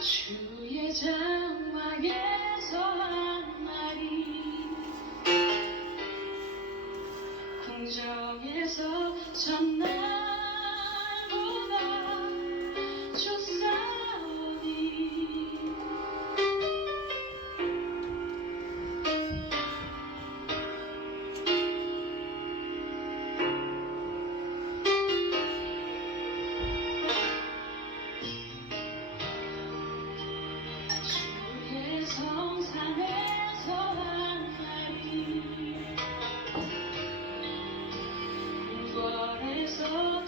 주의 장막에서 한 말이 궁정에서 전날보다 좋사오니 주의 성산에서 한 말이 궁궐에서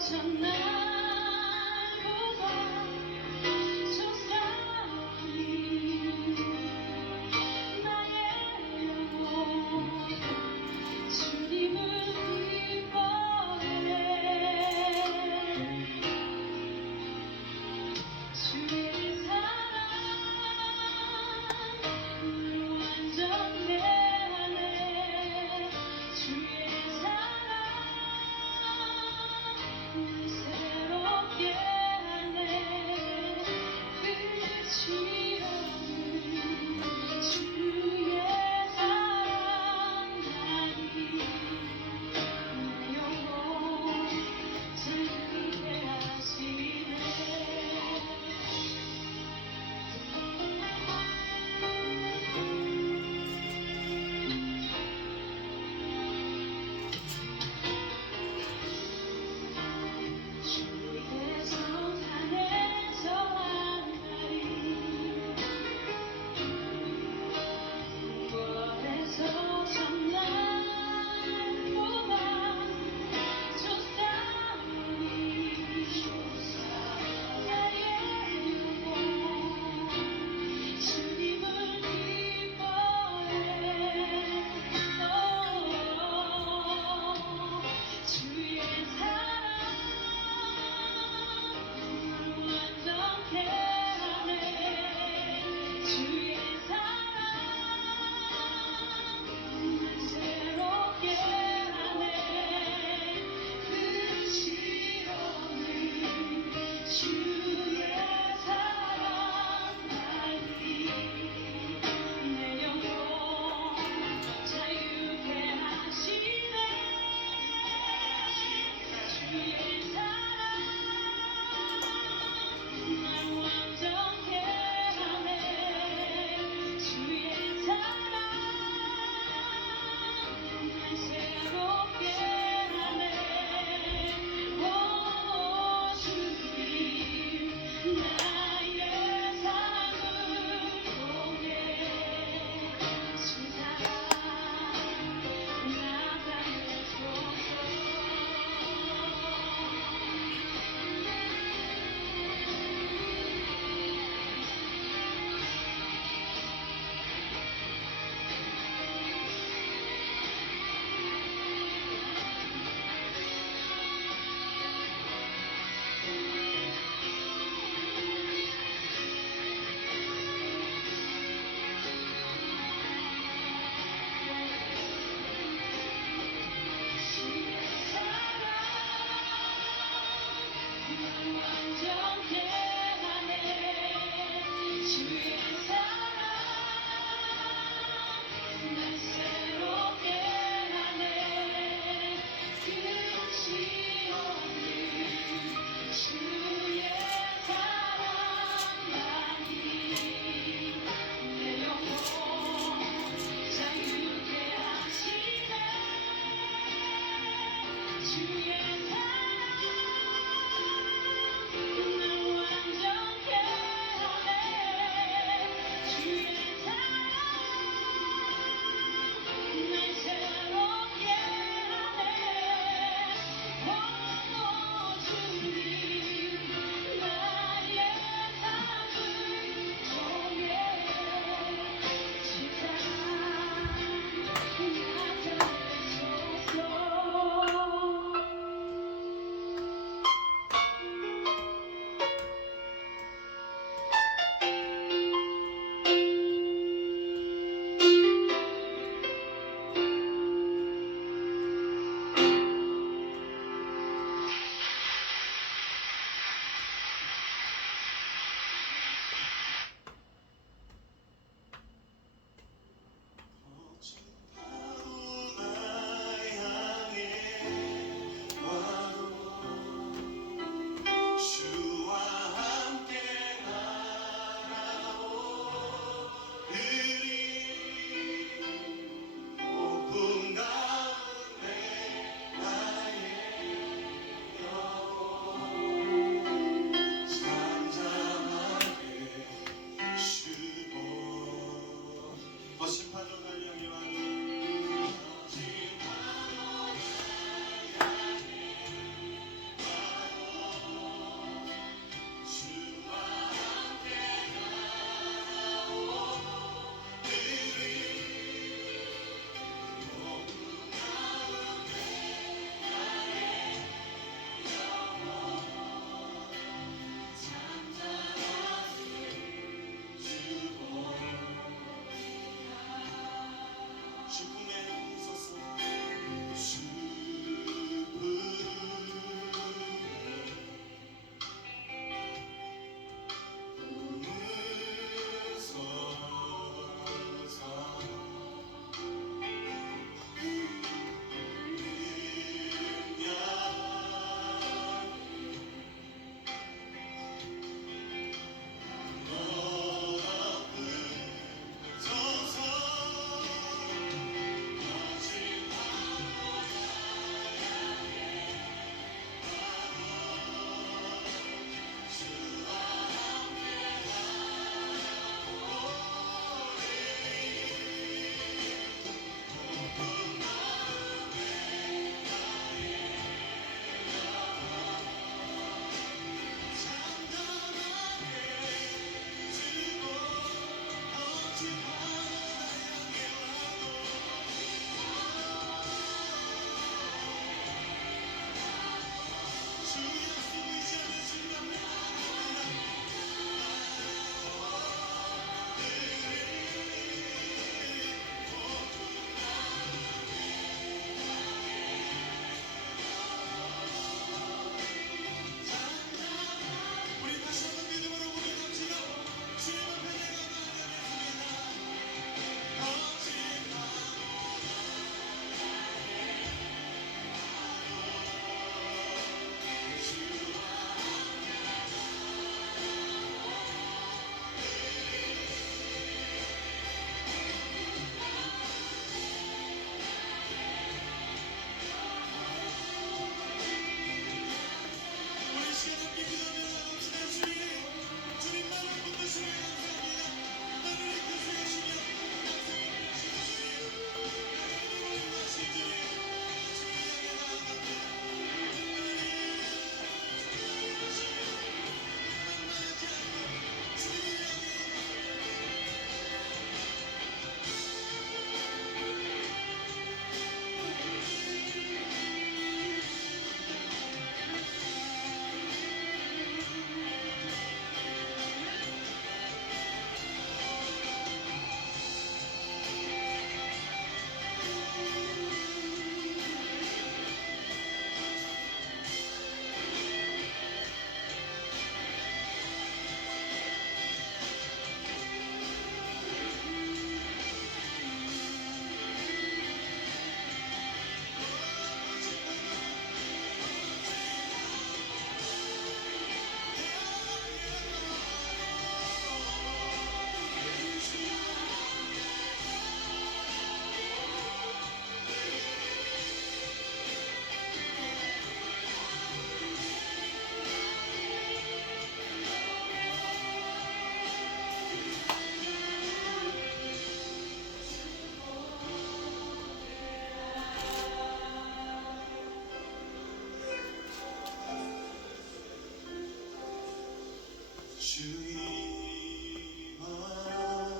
주님 안에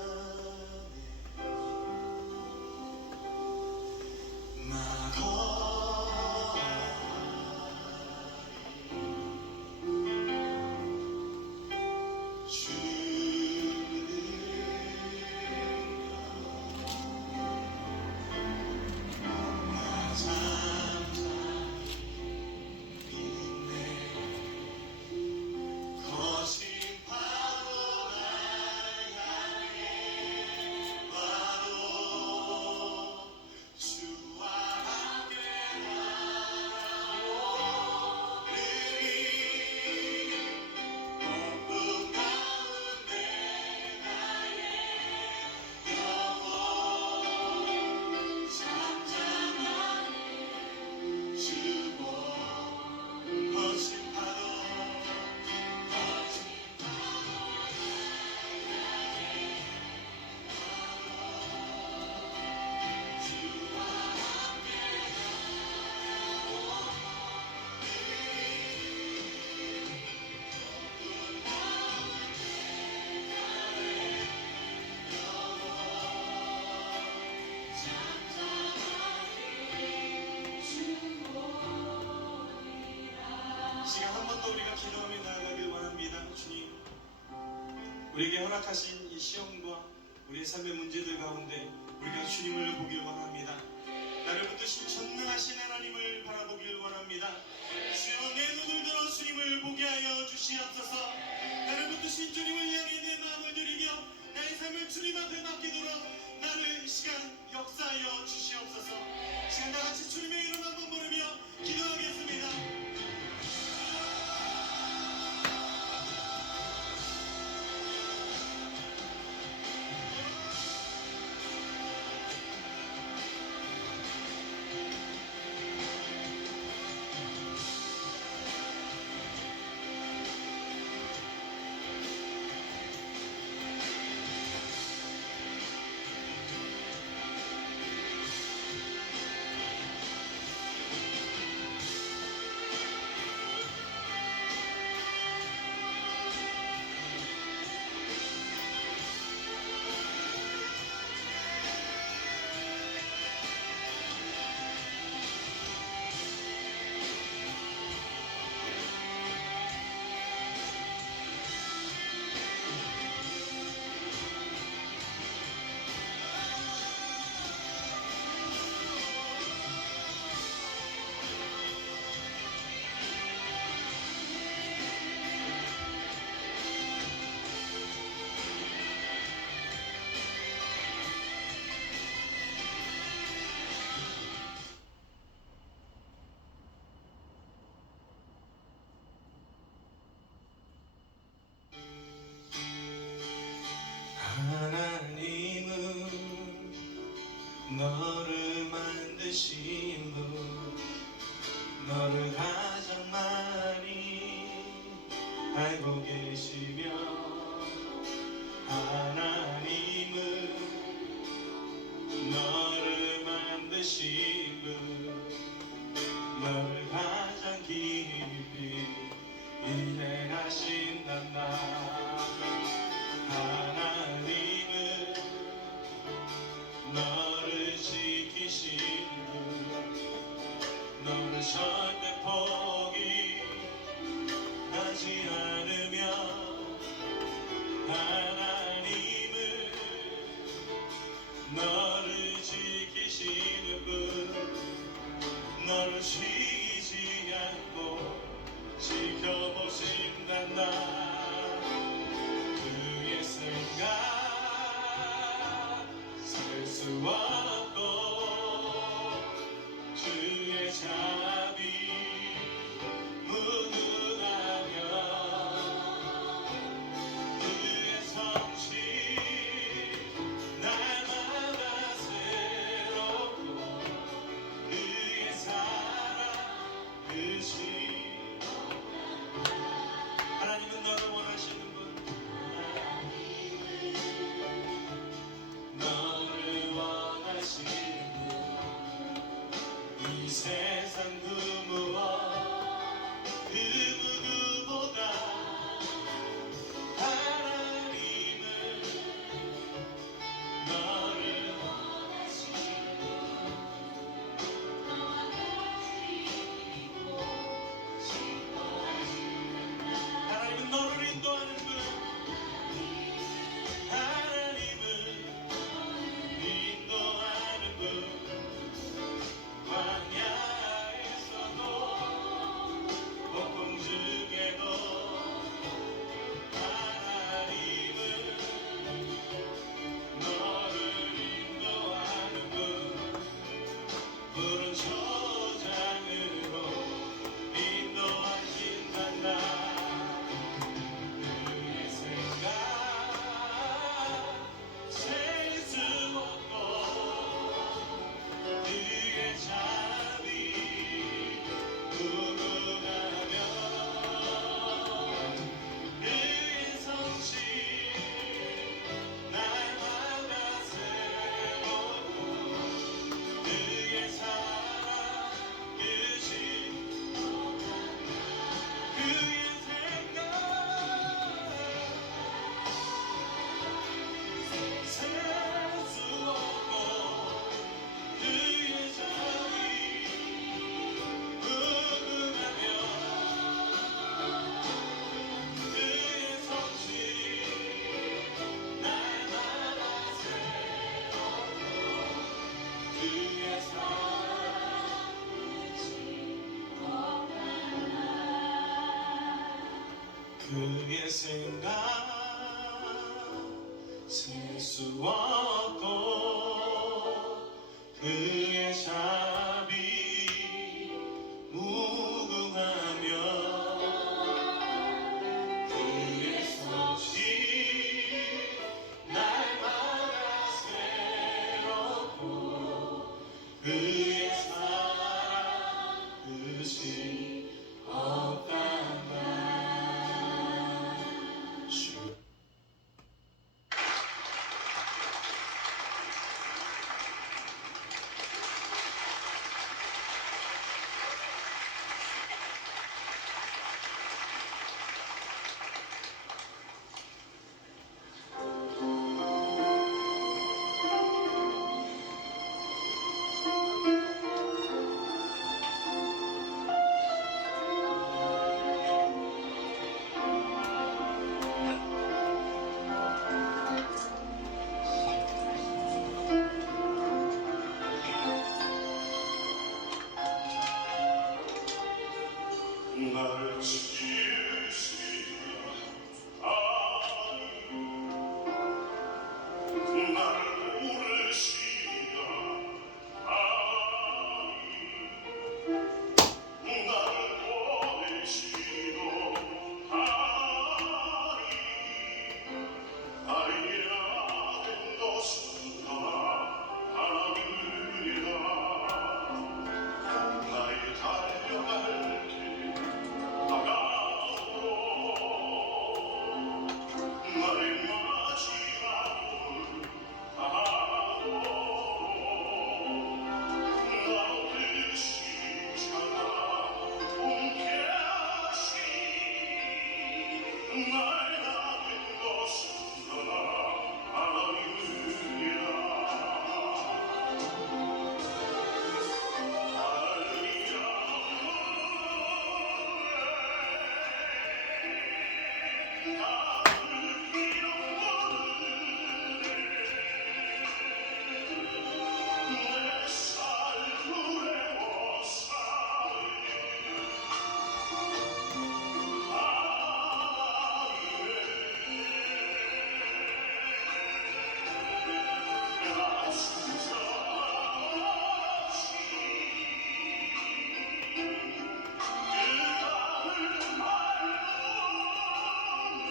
나 거하리 주는 나 잠잠히 있네 거친 파도 나를 향해 와도 주와 함께 나오리니 어둠 가운데 나의 영혼 잠잠하니 주고 거친 파도 시간 한 번 더 우리가 기도하며 나아가길 원합니다. 주님, 우리에게 허락하신 이 시험과 우리의 삶의 문제들 가운데 우리가 주님을 보길 원합니다. 나를 붙드신 전능하신 하나님을 바라보길 원합니다. 주여 내 눈을 들어 주님을 보게 하여 주시옵소서. 나를 붙드신 주님을 향해 내 마음을 드리며 나의 삶을 주님 앞에 맡기도록 나를 이 시간 역사하여 주시옵소서. 시간 다같이 주님의 이름 한번 부르며 기도하겠습니다. 하나님은 너를 만드신 분, 너를 가장 많이 알고 계시며, 하나님은 너를 만드신 분, 너를 가장 깊이 이해하신단다. 하나님은 너를 지키신 분, 너를 절대 포기하지 않으며, 하나님은 너를 지키시는 분, 너를 쉬지 않고 지켜보신단다. 그의 생각 셀 수 없고 주의 자비 무궁하며 그의 성실 날마다 새롭고 그의 사랑 그시 하나님은 너를 원하시는 분, 너를 원하시는 분, 이 세상 그 무엇 그 누구보다 그의 생각 셀 수 없고 그의 자비 무궁하며 그의 솜씨 날마다 새롭고 그의 사랑 끝이 없단다. 나를 지으시며 나를 부르시며 나를 보내시고 아이라 된 것은 다 하늘이라. 나의 달려갈 길 다가오고 나의 마지막을 다하고 나로 뜻이 찾아 함께 하시 나의 나된 것은 다 하늘이라.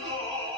그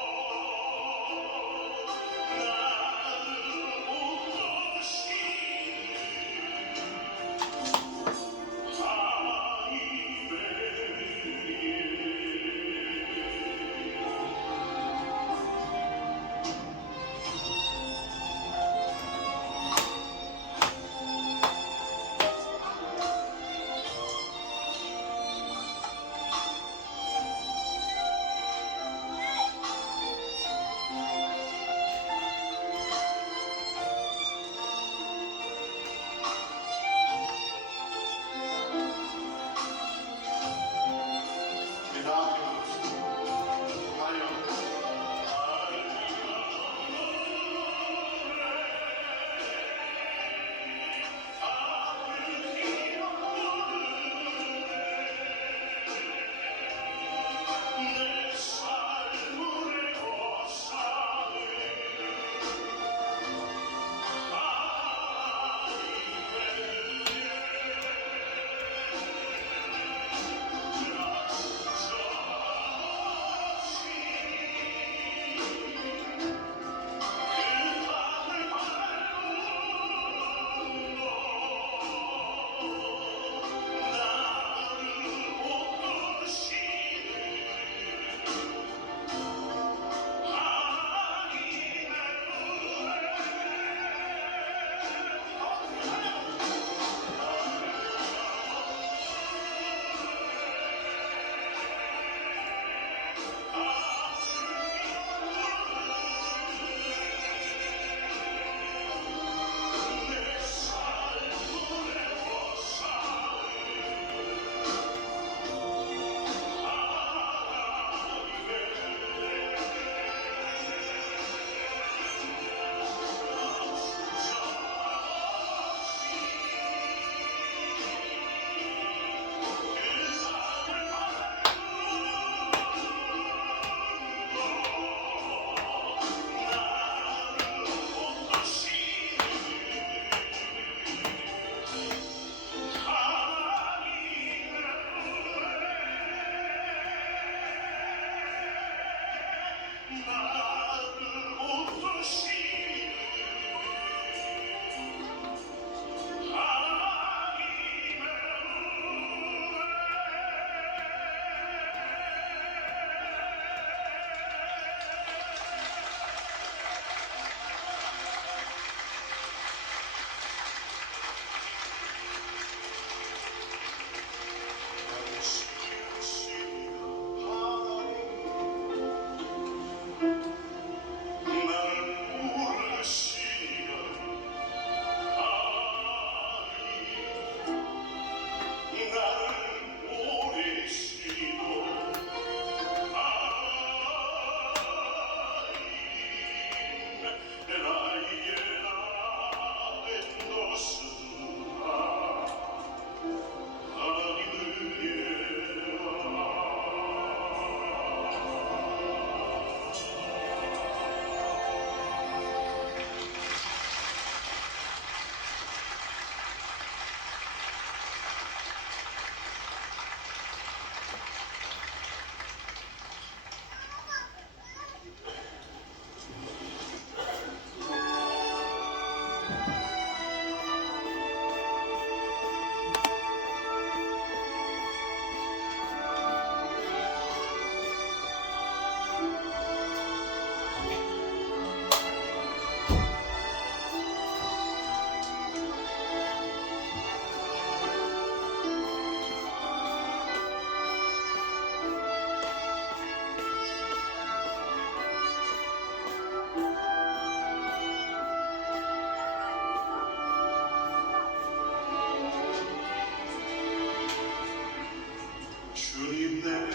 주님 내가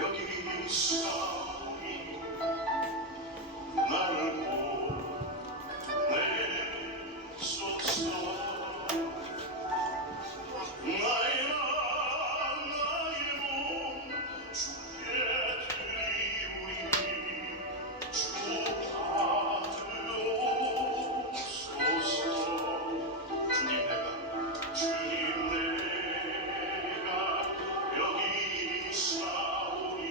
여기 있사오니 나를 보내소서. 나의 나 나의 몸 주께 드리오니 주 받으옵소서. 주님 내가 여기 있사오니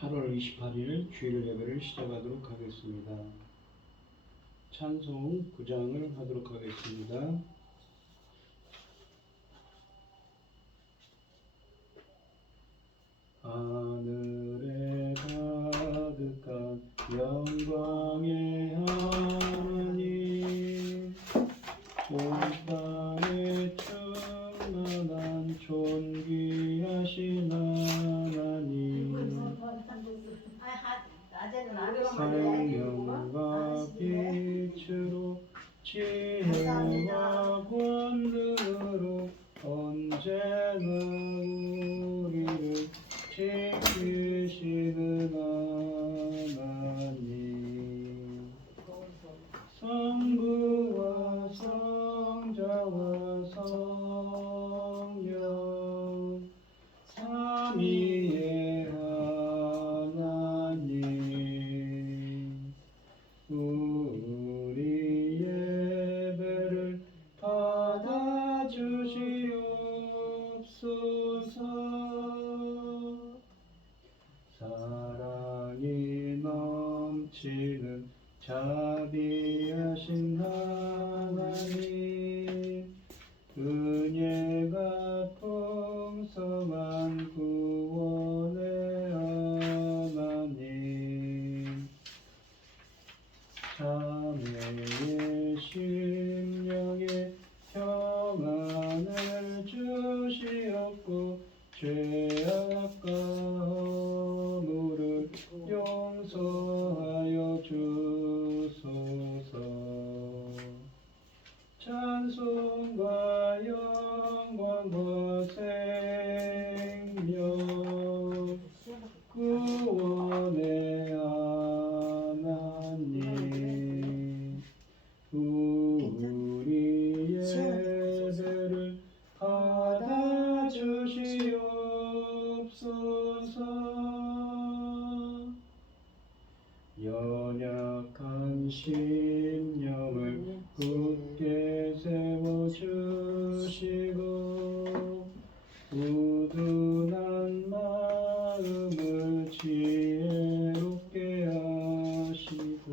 8월 28일 주일 예배를 시작하도록 하겠습니다. 찬송 9장을 하도록 하겠습니다. 하늘에 가득한 영광의 하나님, 온 땅에 충만한 존귀하신 하나님, 성령과 빛으로 지혜와 권능으로 언제나 우리를 지키시는 하나님, 성부와 성자와 성령 삼위의 하나님, 우리 예배를 받아주시옵소서. 사랑이 넘치는 자비하신 하나님, 은혜가 풍성한 구원의 하나님, 자매의 심령에 평안을 주시옵고 죄악과 허물을 용서하여 주소서. 찬송과 영광과 생명 구원의 하나님, 우리 예배를 받아주시옵소서. 연약한 심령을 굳게 세워주시고 우둔한 마음을 지혜롭게 하시고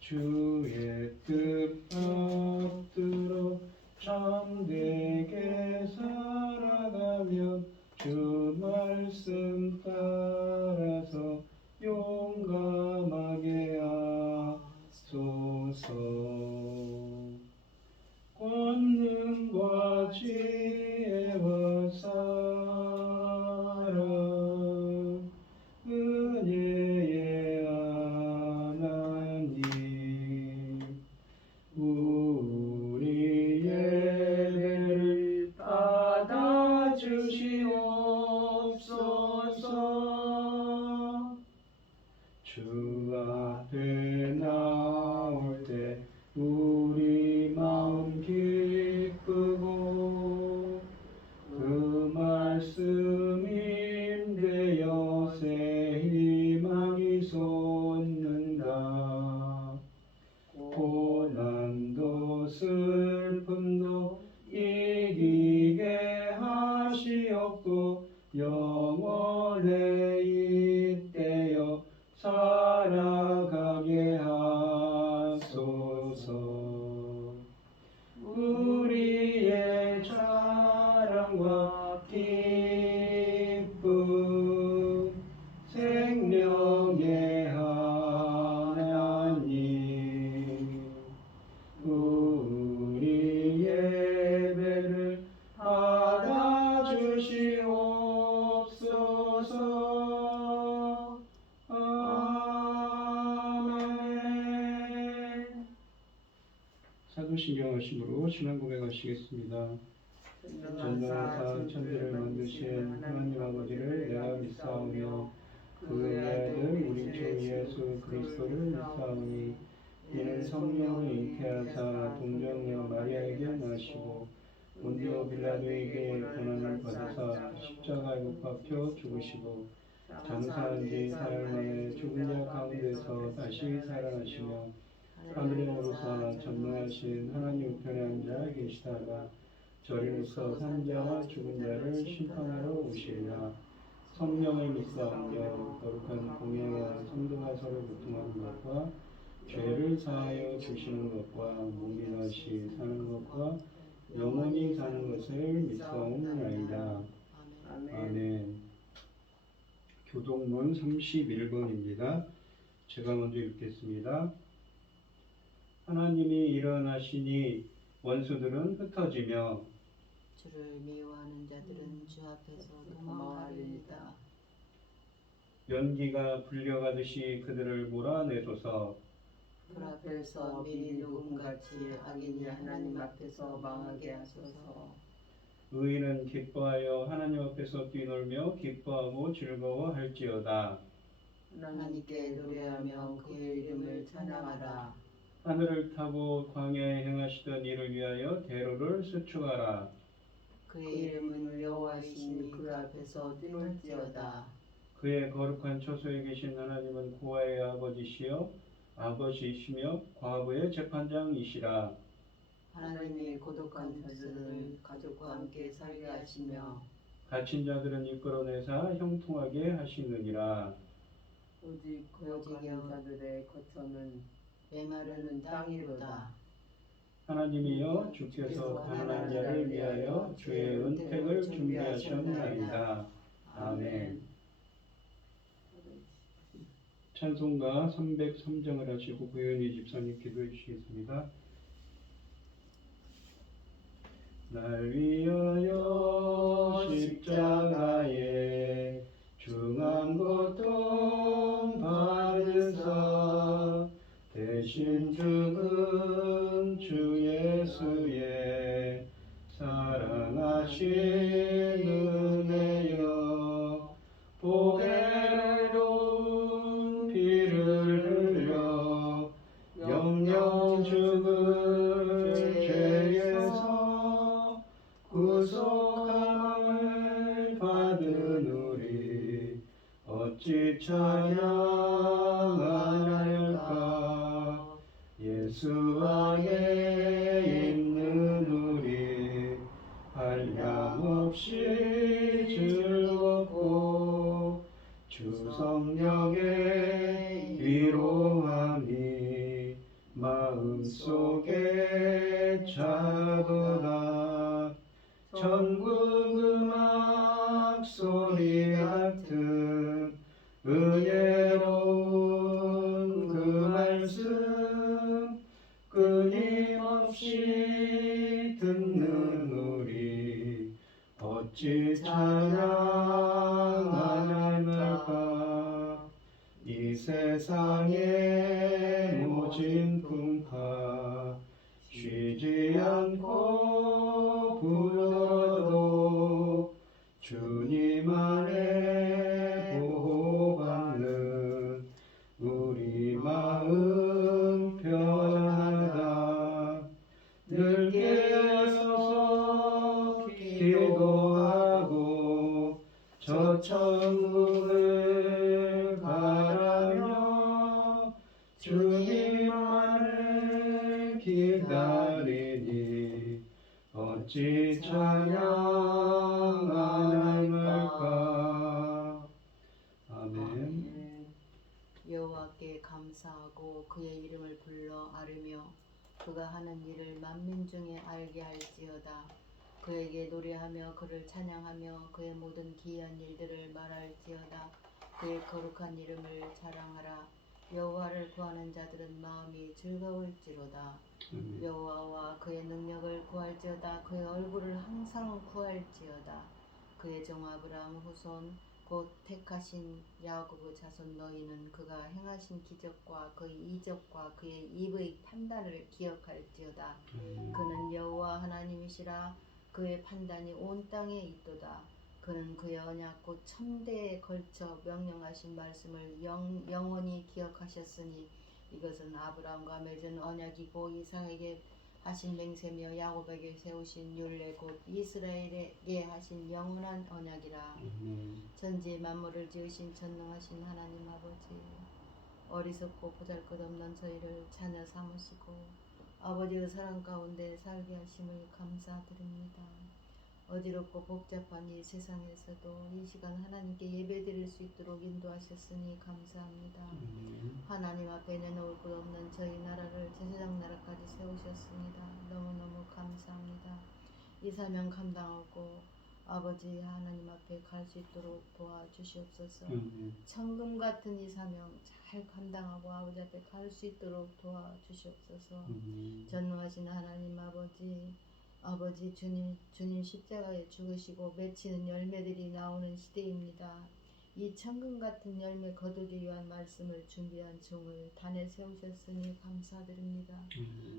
주의 뜻 받들어 참되게 살아가며 주 말씀 따라서 용감하게 하소서. 권능과 지혜와 사랑 은혜의 하나님, 우리 예배를 받아주시옵소서. 주 앞에 나올 때 우리 마음 기쁘고 그 말씀 임되어 새 희망이 솟는다. 고난도 슬픔도 이기게 하시옵고 영원에 잇대어 살아가게 하소서. 우리의 자랑과 기쁨 생명의 하나님, 우리 예배를 받아주시옵소서. 아멘. 사도신경 하심으로 신앙 고백하시겠습니다. 전능하사 천지를 만드신 하나님 아버지를 내가 믿사오며 그의 아들 우리 주 예수 그리스도를 믿사오니 이는 성령을 잉태하사 동정녀 마리아에게 나시고 본디오 빌라도에게 고난을 받으사 십자가에 못 박혀 죽으시고 장사한 지 사흘 만에 죽은 자 가운데서 다시 살아나시며 하늘에 오르사 전능하신 하나님 우편에 앉아 계시다가 저리로서 산자와 죽은 자를 심판하러 오시리라. 성령을 믿사오며 거룩한 공예와 성도가 서로 교통하는 것과 죄를 사하여 주시는 것과 몸이 다시 사는 것과 영원히 사는 것을 믿사옵나이다. 아멘. 교동문 31번입니다. 제가 먼저 읽겠습니다. 하나님이 일어나시니 원수들은 흩어지며 주를 미워하는 자들은 주 앞에서 도망하리이다. 연기가 불려가듯이 그들을 몰아내소서. 불 앞에서 미리 녹음같이 악인이 하나님 앞에서 망하게 하소서. 의인은 기뻐하여 하나님 앞에서 뛰놀며 기뻐하고 즐거워할지어다. 하나님께 노래하며 그의 이름을 찬양하라. 하늘을 타고 광야에 행하시던 이를 위하여 대로를 수축하라. 그의 이름은 여호와이시니 그 앞에서 뛰놀지어다. 그의 거룩한 처소에 계신 하나님은 고아의 아버지이시며 과부의 재판장이시라. 하나님이 고독한 자들을 가족과 함께 살게 하시며 갇힌 자들은 이끌어내사 형통하게 하시느니라. 오직 거역하는 자들의 거처는 메마르는 땅이로다. 하나님이여 주께서 가난한 자를 위하여 주의 은택을 준비하셨나이다. 아멘. 찬송가 303장을 하시고 구현희 집사님 기도해 주시겠습니다. 날 위하여 십자가에 중한 고통 받으사 대신 죽은 주 예수의 사랑하신 은혜여 보배로운 피를 흘려 영영 죽을 죄에서 구속함을 받은 우리 어찌 찬양하할까. 예수 안에 있는 우리 한량없이 즐겁고 주 성령의 위로함이 마음속에 차보다 천국 음악 소리 같은 은혜로운 그 말씀 끊임없이 듣는 우리 어찌 찬양 안 할까. 이 세상의 모진 풍파 쉬지 않고 불어도 주님 안에 보호받는 우리 마음 편하다. 늘 깨어서 기도하고 저 천국을 바라며 주님 안에 기다리니 어찌 찬양 안 할까. 아멘. 여호와께 감사하고 그의 이름을 불러 아르며 그가 하는 일을 만민 중에 알게 할지어다. 그에게 노래하며 그를 찬양하며 그의 모든 기이한 일들을 말할지어다. 그의 거룩한 이름을 자랑하라. 여호와를 구하는 자들은 마음이 즐거울지로다. 여호와와 그의 능력을 구할지어다. 그의 얼굴을 항상 구할지어다. 그의 종 아브라함 후손 곧 택하신 야고보 자손 너희는 그가 행하신 기적과 그의 이적과 그의 입의 판단을 기억할지어다. 그는 여호와 하나님이시라. 그의 판단이 온 땅에 있도다. 그는 그의 언약 곧 천대에 걸쳐 명령하신 말씀을 영원히 기억하셨으니 이것은 아브라함과 맺은 언약이고 이삭에게 하신 맹세며 야곱에게 세우신 율례 곧 이스라엘에게 하신 영원한 언약이라. 천지 만물을 지으신 전능하신 하나님 아버지, 어리석고 보잘것없는 저희를 자녀 삼으시고 아버지의 사랑 가운데 살게 하심을 감사드립니다. 어지럽고 복잡한 이 세상에서도 이 시간 하나님께 예배드릴 수 있도록 인도하셨으니 감사합니다. 하나님 앞에 내놓을 것 없는 저희 나라를 제사장 나라까지 세우셨습니다. 너무너무 감사합니다. 이 사명 감당하고 아버지 하나님 앞에 갈 수 있도록 도와주시옵소서. 천금 같은 이 사명 잘 감당하고 아버지 앞에 갈 수 있도록 도와주시옵소서. 전능하신 하나님 아버지 주님 십자가에 죽으시고 맺히는 열매들이 나오는 시대입니다. 이 천금 같은 열매 거두기 위한 말씀을 준비한 종을 단에 세우셨으니 감사드립니다.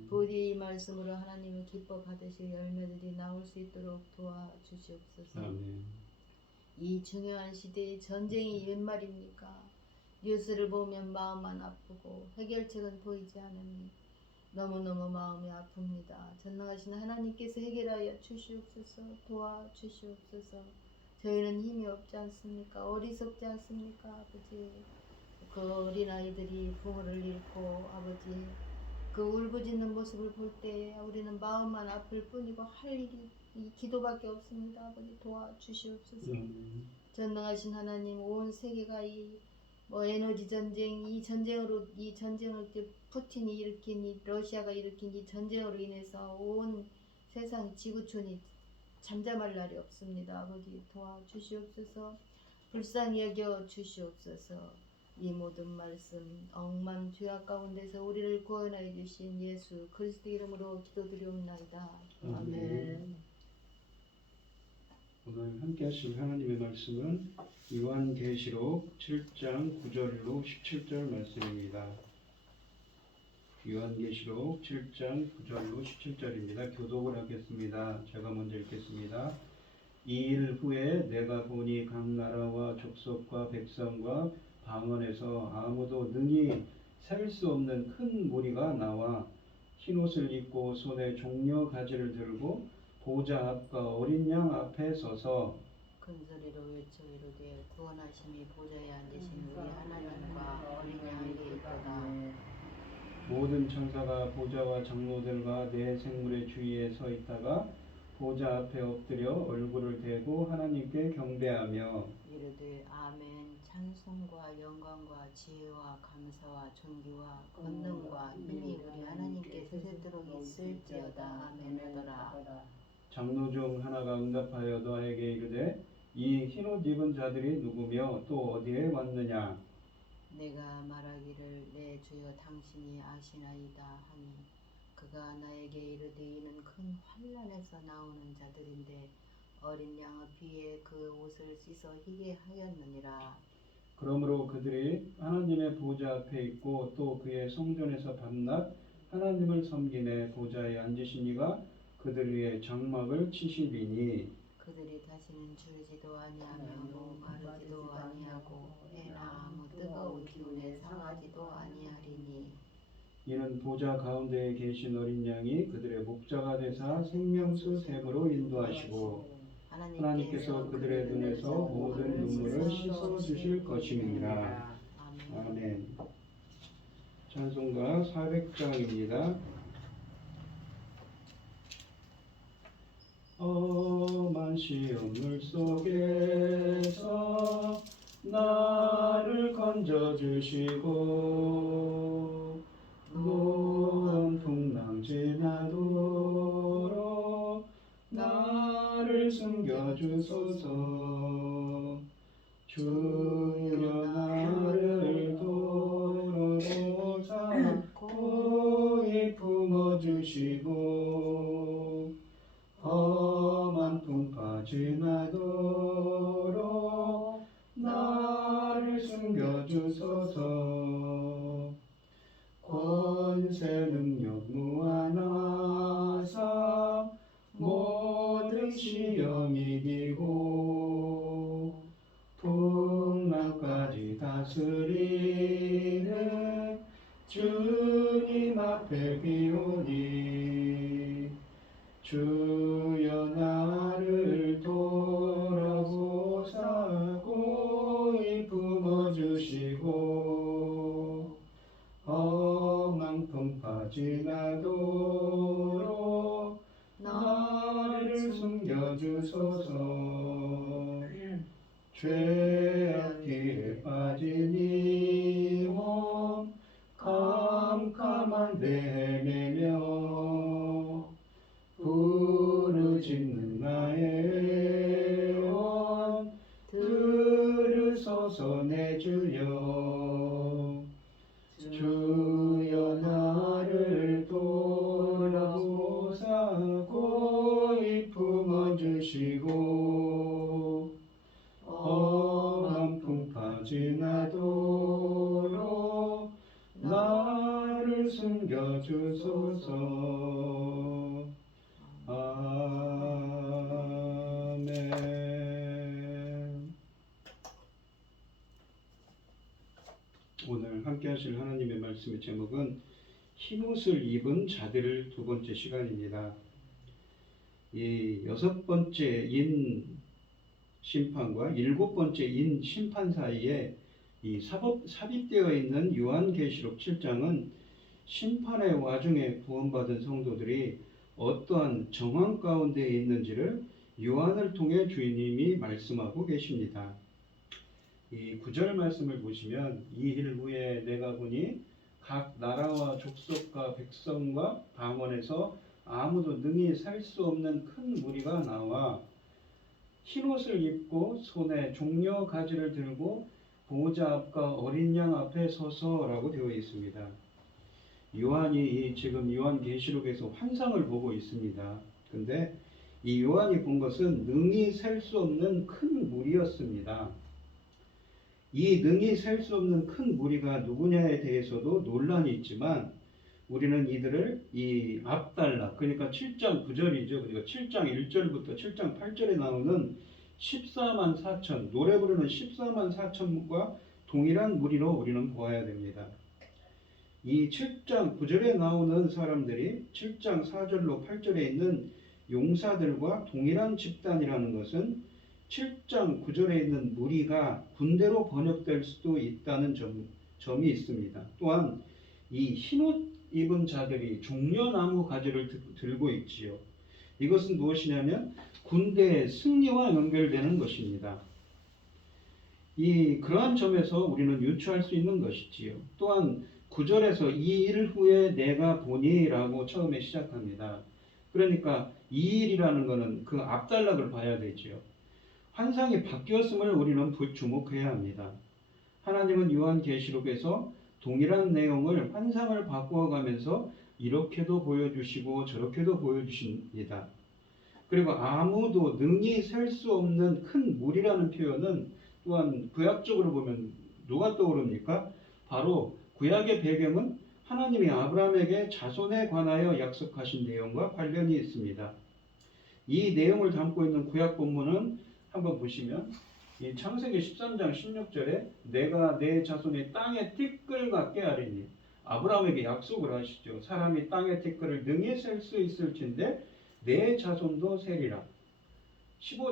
부디 이 말씀으로 하나님을 기뻐 받으실 열매들이 나올 수 있도록 도와주시옵소서. 이 중요한 시대의 전쟁이 웬 말입니까? 뉴스를 보면 마음만 아프고 해결책은 보이지 않으니 너무너무 마음이 아픕니다. 전능하신 하나님께서 해결하여 주시옵소서. 도와주시옵소서. 저희는 힘이 없지 않습니까? 어리석지 않습니까? 아버지 그 어린아이들이 부모를 잃고 아버지 그 울부짖는 모습을 볼 때 우리는 마음만 아플 뿐이고 할 일이 이 기도밖에 없습니다. 아버지 도와주시옵소서. 전능하신 하나님 온 세계가 이 에너지 전쟁 이 전쟁을 푸틴이 일으킨 이 러시아가 일으킨 이 전쟁으로 인해서 온 세상 지구촌이 잠잠할 날이 없습니다. 아버지 도와주시옵소서. 불쌍히 여겨 주시옵소서. 이 모든 말씀 억만 죄악 가운데서 우리를 구원하여 주신 예수 그리스도 이름으로 기도드리옵나이다. 아멘. 오늘 함께 하실 하나님의 말씀은 요한계시록 7장 9절로 17절 말씀입니다. 요한계시록 7장 9절로 17절입니다. 교독을 하겠습니다. 제가 먼저 읽겠습니다. 이 일 후에 내가 보니 각 나라와 족속과 백성과 방언에서 아무도 능히 셀 수 없는 큰 무리가 나와 흰옷을 입고 손에 종려 가지를 들고 보좌 앞과 어린 양 앞에 서서 큰소리로 외쳐 이르되 구원하심이 보좌에 앉으신 우리 하나님과 어린 양에게 있도다. 모든 천사가 보좌와 장로들과 네 생물의 주위에 서 있다가 보좌 앞에 엎드려 얼굴을 대고 하나님께 경배하며 이르되 아멘. 찬송과 영광과 지혜와 감사와 존귀와 권능과 힘이 우리 하나님께 세세토록 있을지어다. 아멘 하더라. 장로 중 하나가 응답하여 너에게 이르되 이 흰옷 입은 자들이 누구며 또 어디에 왔느냐. 내가 말하기를 내 주여 당신이 아시나이다 하니 그가 나에게 이르되 이는 큰 환난에서 나오는 자들인데 어린 양의 피에 그 옷을 씻어 희게 하였느니라. 그러므로 그들이 하나님의 보좌 앞에 있고 또 그의 성전에서 밤낮 하나님을 섬기네 보좌에 앉으신 이가 그들 위에 장막을 치시리니 그들이 다시는 줄지도 아니하며 목마르지도 아니하고 해나 아무 뜨거운 기운에 상하지도 아니하리니 이는 보좌 가운데에 계신 어린 양이 그들의 목자가 되사 생명수 샘으로 인도하시고 하나님께서 그들의 눈에서 모든 눈물을 씻어 주실 것임이니라. 아멘. 찬송가 400장입니다. 험한 시험물 속에서 나를 건져주시고 무한 풍랑 지나도록 나를 숨겨주소서. 주여 나를 도로로 고이 품어주시고 험한 풍파 지나도록 나를 숨겨주소서. 권세 능력 무한하사 모든 시험 이기고 죄악길에 빠진 이혼 캄캄한 데 헤매며 부르짖는 나의 원 들으소서 내 주여 주여 나를 돌아보사 고이 품어주시고 험한 풍파 지나도록 나를 숨겨주소서. 아멘. 오늘 함께 하실 하나님의 말씀의 제목은 흰옷을 입은 자들 두 번째 시간입니다. 이 6번째 인 심판과 7번째 인 심판 사이에 이 삽입되어 있는 요한계시록 7장은 심판의 와중에 구원받은 성도들이 어떠한 정황 가운데 있는지를 요한을 통해 주님이 말씀하고 계십니다. 이 9절 말씀을 보시면 이일 후에 내가 보니 각 나라와 족속과 백성과 방언에서 아무도 능히 살 수 없는 큰 무리가 나와 흰옷을 입고 손에 종려 가지를 들고 보호자 앞과 어린 양 앞에 서서라고 되어 있습니다. 요한이 지금 요한계시록에서 환상을 보고 있습니다. 근데 이 요한이 본 것은 능히 셀 수 없는 큰 무리였습니다. 이 능히 셀 수 없는 큰 무리가 누구냐에 대해서도 논란이 있지만 우리는 이들을 이 앞달라, 그러니까 7장 9절이죠. 그러니까 7장 1절부터 7장 8절에 나오는 14만 4천, 노래 부르는 14만 4천과 동일한 무리로 우리는 보아야 됩니다. 이 7장 9절에 나오는 사람들이 7장 4절로 8절에 있는 용사들과 동일한 집단이라는 것은 7장 9절에 있는 무리가 군대로 번역될 수도 있다는 점이 있습니다. 또한 이 흰옷 입은 자들이 종려나무 가지를 들고 있지요. 이것은 무엇이냐면 군대의 승리와 연결되는 것입니다. 그러한 점에서 우리는 유추할 수 있는 것이지요. 또한 9절에서 이 일 후에 내가 보니 라고 처음에 시작합니다. 그러니까 이 일이라는 것은 그 앞단락을 봐야 되지요. 환상이 바뀌었음을 우리는 주목해야 합니다. 하나님은 요한계시록에서 동일한 내용을 환상을 바꾸어가면서 이렇게도 보여주시고 저렇게도 보여주십니다. 그리고 아무도 능히 셀 수 없는 큰 무리라는 표현은 또한 구약적으로 보면 누가 떠오릅니까? 바로 구약의 배경은 하나님이 아브라함에게 자손에 관하여 약속하신 내용과 관련이 있습니다. 이 내용을 담고 있는 구약 본문은 한번 보시면 이 창세기 13장 16절에 내가 내 자손의 땅의 티끌 같게 하리니 아브라함에게 약속을 하시죠. 사람이 땅의 티끌을 능히 셀 수 있을진데 내 자손도 세리라.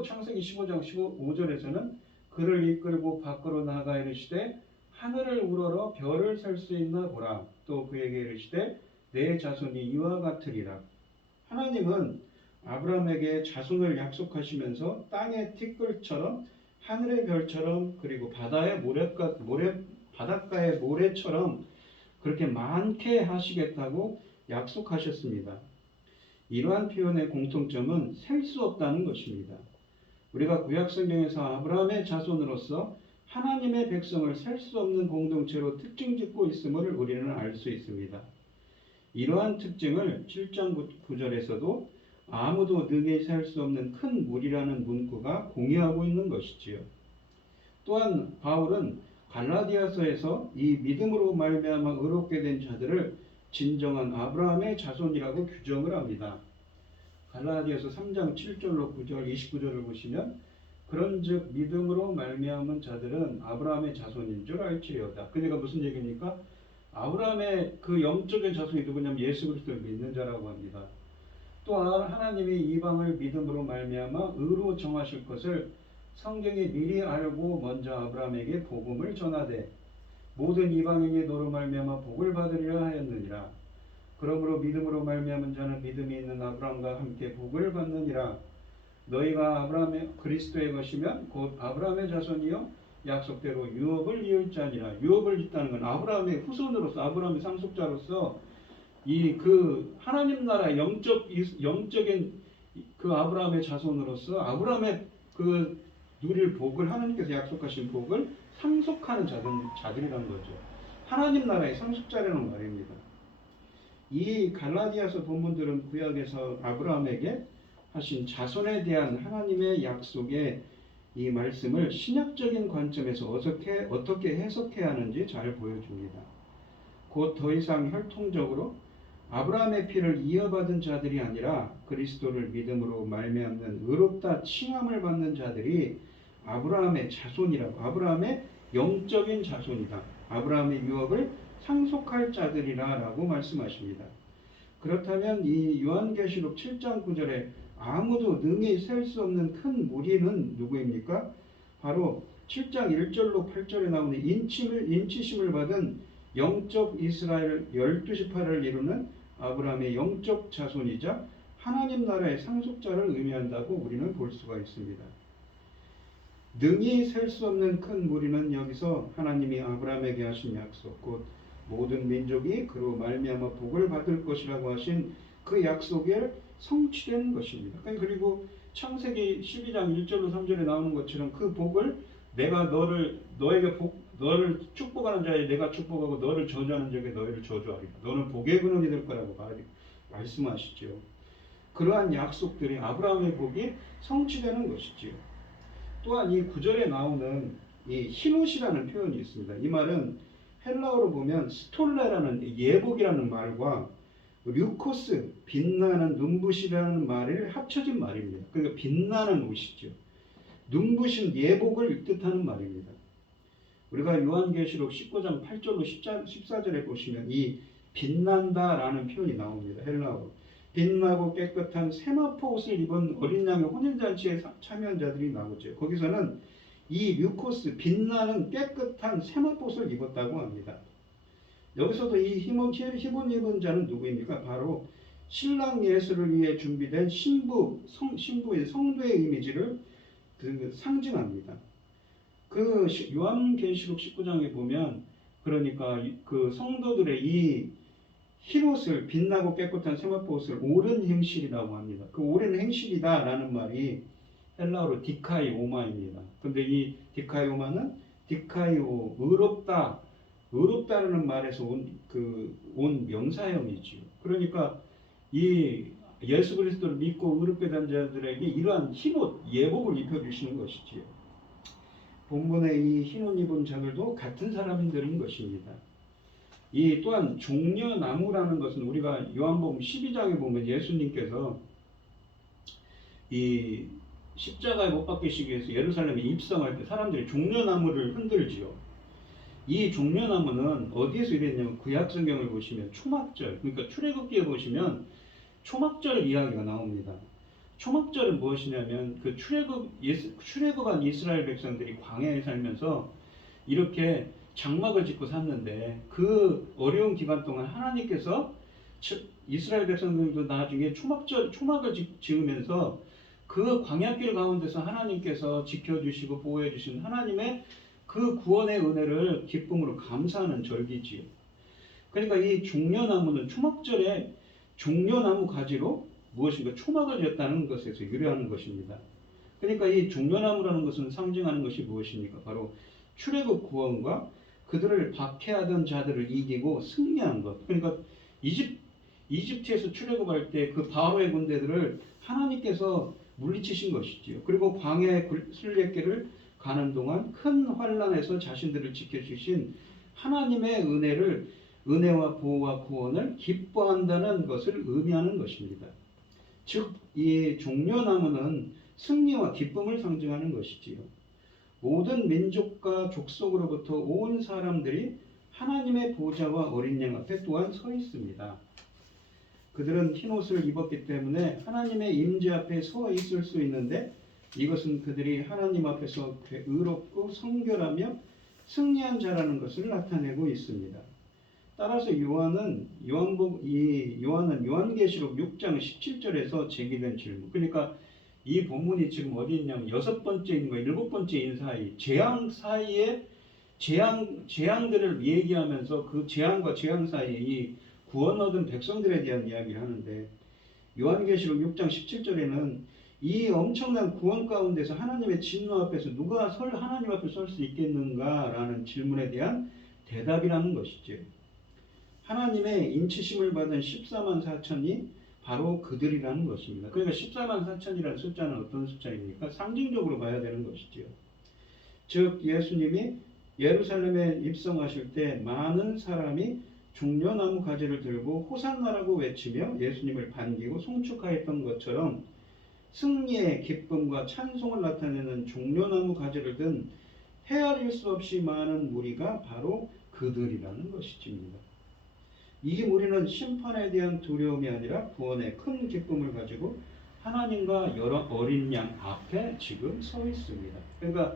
창세기 15장 15절에서는 그를 이끌고 밖으로 나가 이르시되 하늘을 우러러 별을 셀 수 있나 보라. 또 그에게 이르시되 내 자손이 이와 같으리라. 하나님은 아브라함에게 자손을 약속하시면서 땅의 티끌처럼 하늘의 별처럼 그리고 바다의 바닷가의 모래처럼 그렇게 많게 하시겠다고 약속하셨습니다. 이러한 표현의 공통점은 셀 수 없다는 것입니다. 우리가 구약성경에서 아브라함의 자손으로서 하나님의 백성을 셀 수 없는 공동체로 특징짓고 있음을 우리는 알 수 있습니다. 이러한 특징을 7장 9절에서도 아무도 능히 셀 수 없는 큰 무리라는 문구가 공유하고 있는 것이지요. 또한 바울은 갈라디아서에서 이 믿음으로 말미암아 의롭게 된 자들을 진정한 아브라함의 자손이라고 규정을 합니다. 갈라디아서 3장 7절로 9절 29절을 보시면 그런즉 믿음으로 말미암은 자들은 아브라함의 자손인 줄 알지어다. 그러니까 무슨 얘기입니까? 아브라함의 그 영적인 자손이 누구냐면 예수 그리스도를 믿는 자라고 합니다. 또한 하나님이 이방을 믿음으로 말미암아 의로 정하실 것을 성경이 미리 알고 먼저 아브라함에게 복음을 전하되 모든 이방인이 너로 말미암아 복을 받으리라 하였느니라. 그러므로 믿음으로 말미암은 자는 믿음이 있는 아브라함과 함께 복을 받느니라. 너희가 아브라함의 그리스도의 것이면 곧 아브라함의 자손이요 약속대로 유업을 이을 자니라. 유업을 잇다는 건 아브라함의 후손으로서 아브라함의 상속자로서 이 그 하나님 나라 영적인 그 아브라함의 자손으로서 아브라함의 그 누릴 복을 하나님께서 약속하신 복을 상속하는 자들이란 거죠. 하나님 나라의 상속자라는 말입니다. 이 갈라디아서 본문들은 구약에서 아브라함에게 하신 자손에 대한 하나님의 약속의 이 말씀을 신약적인 관점에서 어떻게 해석해야 하는지 잘 보여줍니다. 곧 더 이상 혈통적으로 아브라함의 피를 이어받은 자들이 아니라 그리스도를 믿음으로 말미암는 의롭다 칭함을 받는 자들이 아브라함의 자손이라고, 아브라함의 영적인 자손이다. 아브라함의 유업을 상속할 자들이라 라고 말씀하십니다. 그렇다면 이 요한계시록 7장 9절에 아무도 능히 셀 수 없는 큰 무리는 누구입니까? 바로 7장 1절로 8절에 나오는 인치심을 받은 영적 이스라엘 12지파를 이루는 아브라함의 영적 자손이자 하나님 나라의 상속자를 의미한다고 우리는 볼 수가 있습니다. 능히 셀 수 없는 큰 무리는 여기서 하나님이 아브라함에게 하신 약속, 곧 모든 민족이 그로 말미암아 복을 받을 것이라고 하신 그 약속에 성취된 것입니다. 그리고 창세기 12장 1절로 3절에 나오는 것처럼 그 복을 내가 너를 축복하는 자에 내가 축복하고 너를 저주하는 자에게 너희를 저주하리라. 너는 복의 근원이 될 거라고 말씀하시죠. 그러한 약속들이 아브라함의 복이 성취되는 것이지요. 또한 이 9절에 나오는 이 히노시라는 표현이 있습니다. 이 말은 헬라어로 보면 스톨레라는 예복이라는 말과 류코스, 빛나는 눈부시라는 말을 합쳐진 말입니다. 그러니까 빛나는 옷이죠. 눈부신 예복을 뜻하는 말입니다. 우리가 요한계시록 19장 8절로 14절에 보시면 이 빛난다라는 표현이 나옵니다. 헬라어로. 빛나고 깨끗한 세마포 옷을 입은 어린 양의 혼인잔치에 참여한 자들이 나오죠. 거기서는 이 류코스, 빛나는 깨끗한 세마포 옷을 입었다고 합니다. 여기서도 이 히본 입은 자는 누구입니까? 바로 신랑 예수를 위해 준비된 신부의 성도의 이미지를 상징합니다. 그 요한계시록 19장에 보면 그러니까 그 성도들의 이 흰옷을 빛나고 깨끗한 세마포 옷을 옳은 행실이라고 합니다. 그 옳은 행실이다라는 말이 헬라어로 디카이오마입니다. 근데 이 디카이오마는 디카이오 의롭다라는 말에서 온 명사형이지요. 그러니까 이 예수 그리스도를 믿고 의롭게 된 자들에게 이러한 흰옷 예복을 입혀주시는 것이지요. 본문의 이 흰옷 입은 자들도 같은 사람들인 것입니다. 이 또한 종려나무라는 것은 우리가 요한복음 12장에 보면 예수님께서 이 십자가에 못 박히시기 위해서 예루살렘에 입성할 때 사람들이 종려나무를 흔들지요. 이 종려나무는 어디에서 이랬냐면 구약성경을 보시면 초막절, 그러니까 출애굽기에 보시면 초막절 이야기가 나옵니다. 초막절은 무엇이냐면 그 출애굽한 이스라엘 백성들이 광야에 살면서 이렇게 장막을 짓고 샀는데 그 어려운 기간 동안 하나님께서 이스라엘 백성들도 나중에 초막을 지으면서 그 광야길 가운데서 하나님께서 지켜주시고 보호해주신 하나님의 그 구원의 은혜를 기쁨으로 감사하는 절기지요. 그러니까 이 종려나무는 초막절에 종려나무 가지로 무엇인가 초막을 지었다는 것에서 유래하는 것입니다. 그러니까 이 종려나무라는 것은 상징하는 것이 무엇입니까? 바로 출애굽 구원과 그들을 박해하던 자들을 이기고 승리한 것. 그러니까 이집트에서 출애굽할 때 그 바로의 군대들을 하나님께서 물리치신 것이지요. 그리고 광야의 순례길을 가는 동안 큰 환난에서 자신들을 지켜주신 하나님의 은혜와 보호와 구원을 기뻐한다는 것을 의미하는 것입니다. 즉, 이 종려나무는 승리와 기쁨을 상징하는 것이지요. 모든 민족과 족속으로부터 온 사람들이 하나님의 보좌와 어린 양 앞에 또한 서 있습니다. 그들은 흰옷을 입었기 때문에 하나님의 임재 앞에 서 있을 수 있는데 이것은 그들이 하나님 앞에서 의롭고 성결하며 승리한 자라는 것을 나타내고 있습니다. 따라서 요한은 요한계시록 6장 17절에서 제기된 질문, 그러니까 이 본문이 지금 어디 있냐면 6번째인가 7번째인 사이, 재앙 사이에 재앙들을 얘기하면서 그 재앙과 재앙 사이에 이 구원 얻은 백성들에 대한 이야기를 하는데, 요한계시록 6장 17절에는 이 엄청난 구원 가운데서 하나님의 진노 앞에서 누가 하나님 앞에 설 수 있겠는가라는 질문에 대한 대답이라는 것이죠. 하나님의 인치심을 받은 14만 4천이 바로 그들이라는 것입니다. 그러니까 14만 4천이라는 숫자는 어떤 숫자입니까? 상징적으로 봐야 되는 것이죠. 즉 예수님이 예루살렘에 입성하실 때 많은 사람이 종려나무 가지를 들고 호산나라고 외치며 예수님을 반기고 송축하였던 것처럼 승리의 기쁨과 찬송을 나타내는 종려나무 가지를 든 헤아릴 수 없이 많은 무리가 바로 그들이라는 것입니다. 이 무리는 심판에 대한 두려움이 아니라 구원의 큰 기쁨을 가지고 하나님과 여러 어린 양 앞에 지금 서 있습니다. 그러니까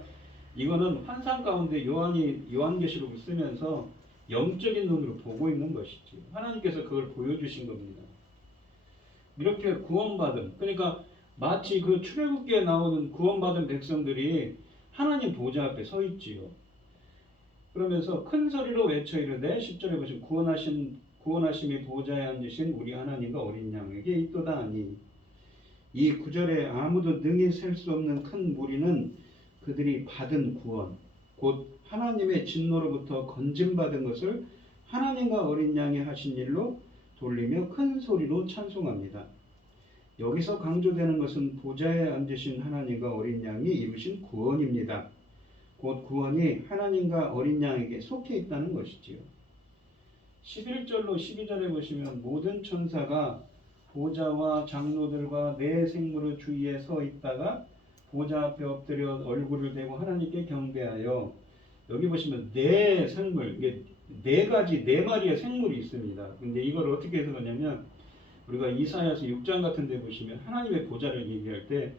이거는 환상 가운데 요한계시록을 쓰면서 영적인 눈으로 보고 있는 것이지. 하나님께서 그걸 보여주신 겁니다. 이렇게 구원받은, 그러니까 마치 그 출애굽기에 나오는 구원받은 백성들이 하나님 보좌 앞에 서 있지요. 그러면서 큰 소리로 외쳐 이르되 10절에 보시면 구원하심이 보좌에 앉으신 우리 하나님과 어린 양에게 있도다 하니, 이 9절에 아무도 능히 셀 수 없는 큰 무리는 그들이 받은 구원, 곧 하나님의 진노로부터 건짐받은 것을 하나님과 어린 양이 하신 일로 돌리며 큰 소리로 찬송합니다. 여기서 강조되는 것은 보좌에 앉으신 하나님과 어린 양이 이루신 구원입니다. 곧 구원이 하나님과 어린 양에게 속해 있다는 것이지요. 11절로 12절에 보시면 모든 천사가 보좌와 장로들과 네 생물의 주위에 서 있다가 보좌 앞에 엎드려 얼굴을 대고 하나님께 경배하여, 여기 보시면 네 생물, 이게 네 마리의 생물이 있습니다. 근데 이걸 어떻게 해석하냐면, 우리가 이사야서 6장 같은 데 보시면 하나님의 보좌를 얘기할 때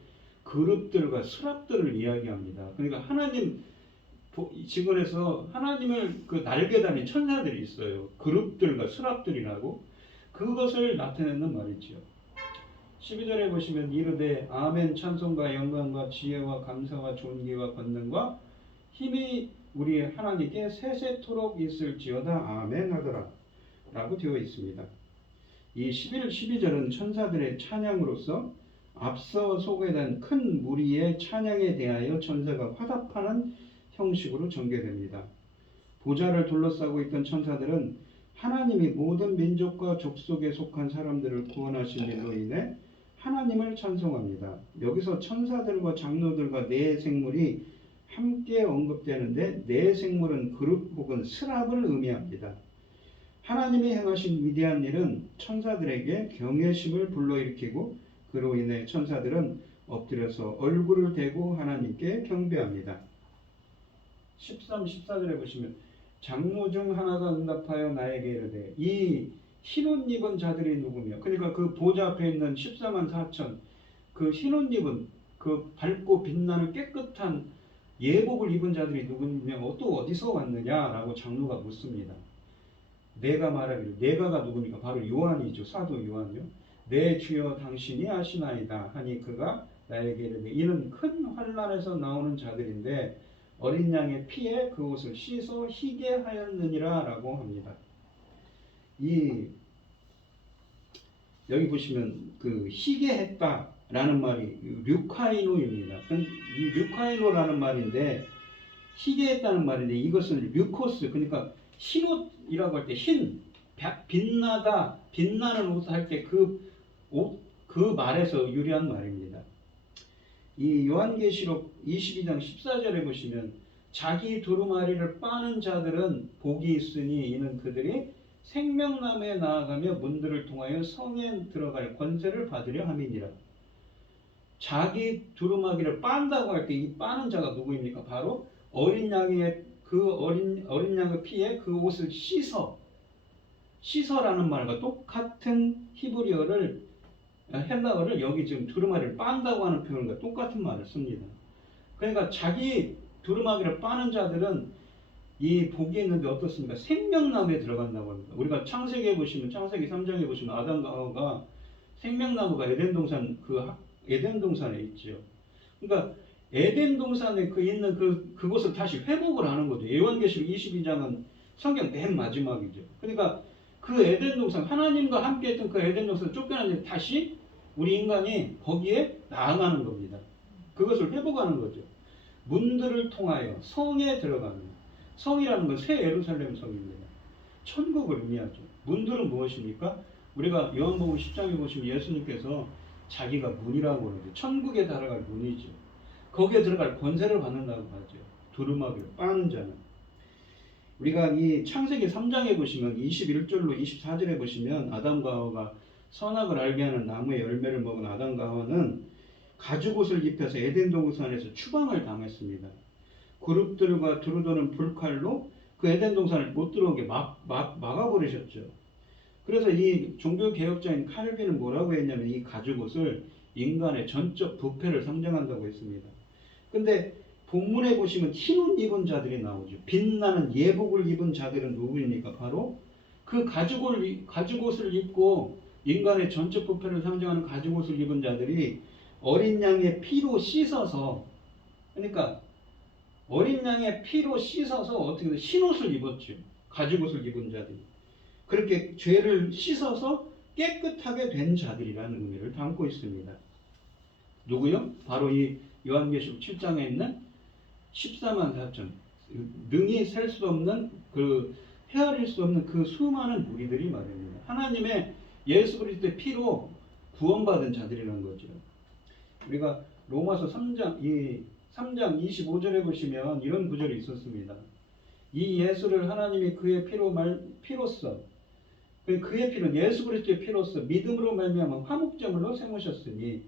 그룹들과 스랍들을 이야기합니다. 그러니까 하나님 직원에서 하나님을 그 날개 달린 천사들이 있어요. 그룹들과 스랍들이라고, 그것을 나타내는 말이죠. 12절에 보시면 이르되 아멘, 찬송과 영광과 지혜와 감사와 존귀와 권능과 힘이 우리 하나님께 세세토록 있을지어다 아멘 하더라 라고 되어 있습니다. 이 11, 12절은 천사들의 찬양으로서 앞서 소개된 큰 무리의 찬양에 대하여 천사가 화답하는 형식으로 전개됩니다. 보좌를 둘러싸고 있던 천사들은 하나님이 모든 민족과 족속에 속한 사람들을 구원하신 일로 인해 하나님을 찬송합니다. 여기서 천사들과 장로들과 네 생물이 함께 언급되는데, 네 생물은 그룹 혹은 스랍을 의미합니다. 하나님이 행하신 위대한 일은 천사들에게 경외심을 불러일으키고 그로 인해 천사들은 엎드려서 얼굴을 대고 하나님께 경배합니다. 13, 14절에 보시면 장로 중 하나가 응답하여 나에게 이르되, 이 흰옷 입은 자들이 누구며, 그러니까 그 보좌 앞에 있는 14만 4천 그 흰옷 입은 그 밝고 빛나는 깨끗한 예복을 입은 자들이 누구냐, 또 어디서 왔느냐라고 장로가 묻습니다. 내가 말하기를, 내가가 누굽니까? 바로 요한이죠. 사도 요한이요. 내 주여 당신이 아시나이다 하니 그가 나에게 이르되, 이는 큰 환난에서 나오는 자들인데 어린 양의 피에 그 옷을 씻어 희게 하였느니라 라고 합니다. 여기 보시면 그 희게 했다 라는 말이 류카이노입니다. 이 류카이노라는 말인데, 희게 했다는 말인데, 이것은 류코스, 그러니까 흰옷이라고 할 때 빛나다, 빛나는 옷 할 때 그 말에서 유래한 말입니다. 이 요한계시록 22장 14절에 보시면 자기 두루마리를 빠는 자들은 복이 있으니 이는 그들이 생명나무에 나아가며 문들을 통하여 성에 들어갈 권세를 받으려 함이니라. 자기 두루마기를 빤다고 할 때 이 빠는 자가 누구입니까? 바로 어린 양의 어린 양의 피에 그 옷을 씻어라는 말과 똑같은 헬라어를 여기 지금 두루마리를 빤다고 하는 표현과 똑같은 말을 씁니다. 그러니까 자기 두루마기를 빠는 자들은 이 복이 있는데 어떻습니까? 생명나무에 들어간다고 합니다. 우리가 창세기 3장에 보시면 아담과 하와가 생명나무가 에덴 동산 그 에덴 동산에 있죠. 그러니까 에덴 동산에 있는 그곳을 다시 회복을 하는 거죠. 요한계시록 22장은 성경 맨 마지막이죠. 그러니까 그 에덴 동산, 하나님과 함께 했던 그 에덴 동산을 쫓겨난 다시 우리 인간이 거기에 나아가는 겁니다. 그것을 회복하는 거죠. 문들을 통하여 성에 들어가는, 성이라는 건 새 예루살렘 성입니다. 천국을 의미하죠. 문들은 무엇입니까? 우리가 요한복음 10장에 보시면 예수님께서 자기가 문이라고 그러죠. 천국에 달아갈 문이죠. 거기에 들어갈 권세를 받는다고 하죠. 두루마기를 빠는 자는. 우리가 이 창세기 3장에 보시면 21절로 24절에 보시면 아담과 하와가 선악을 알게 하는 나무의 열매를 먹은 아담과 하와는 가죽옷을 입혀서 에덴 동산에서 추방을 당했습니다. 그룹들과 두루도는 불칼로 그 에덴 동산을 못 들어오게 막아버리셨죠. 그래서 이 종교개혁자인 칼빈은 뭐라고 했냐면 이 가죽옷을 인간의 전적 부패를 상징한다고 했습니다. 근데 본문에 보시면 흰 옷 입은 자들이 나오죠. 빛나는 예복을 입은 자들은 누구입니까? 바로 그 가죽옷을 입고 인간의 전적 부패를 상징하는 가죽옷을 입은 자들이 어린 양의 피로 씻어서, 그러니까 어린 양의 피로 씻어서 어떻게 흰옷을 입었죠. 가죽옷을 입은 자들이. 그렇게 죄를 씻어서 깨끗하게 된 자들이라는 의미를 담고 있습니다. 누구요? 바로 이 요한계시록 7장에 있는 14만 4천, 능히 셀 수 없는 헤아릴 수 없는 그 수많은 무리들이 말입니다. 하나님의 예수 그리스도의 피로 구원받은 자들이라는 거죠. 우리가 로마서 3장 25절에 보시면 이런 구절이 있었습니다. 이 예수를 하나님이 그의 피로써 그의 피는 예수 그리스도의 피로써 믿음으로 말미암아 화목제물로 세우셨으니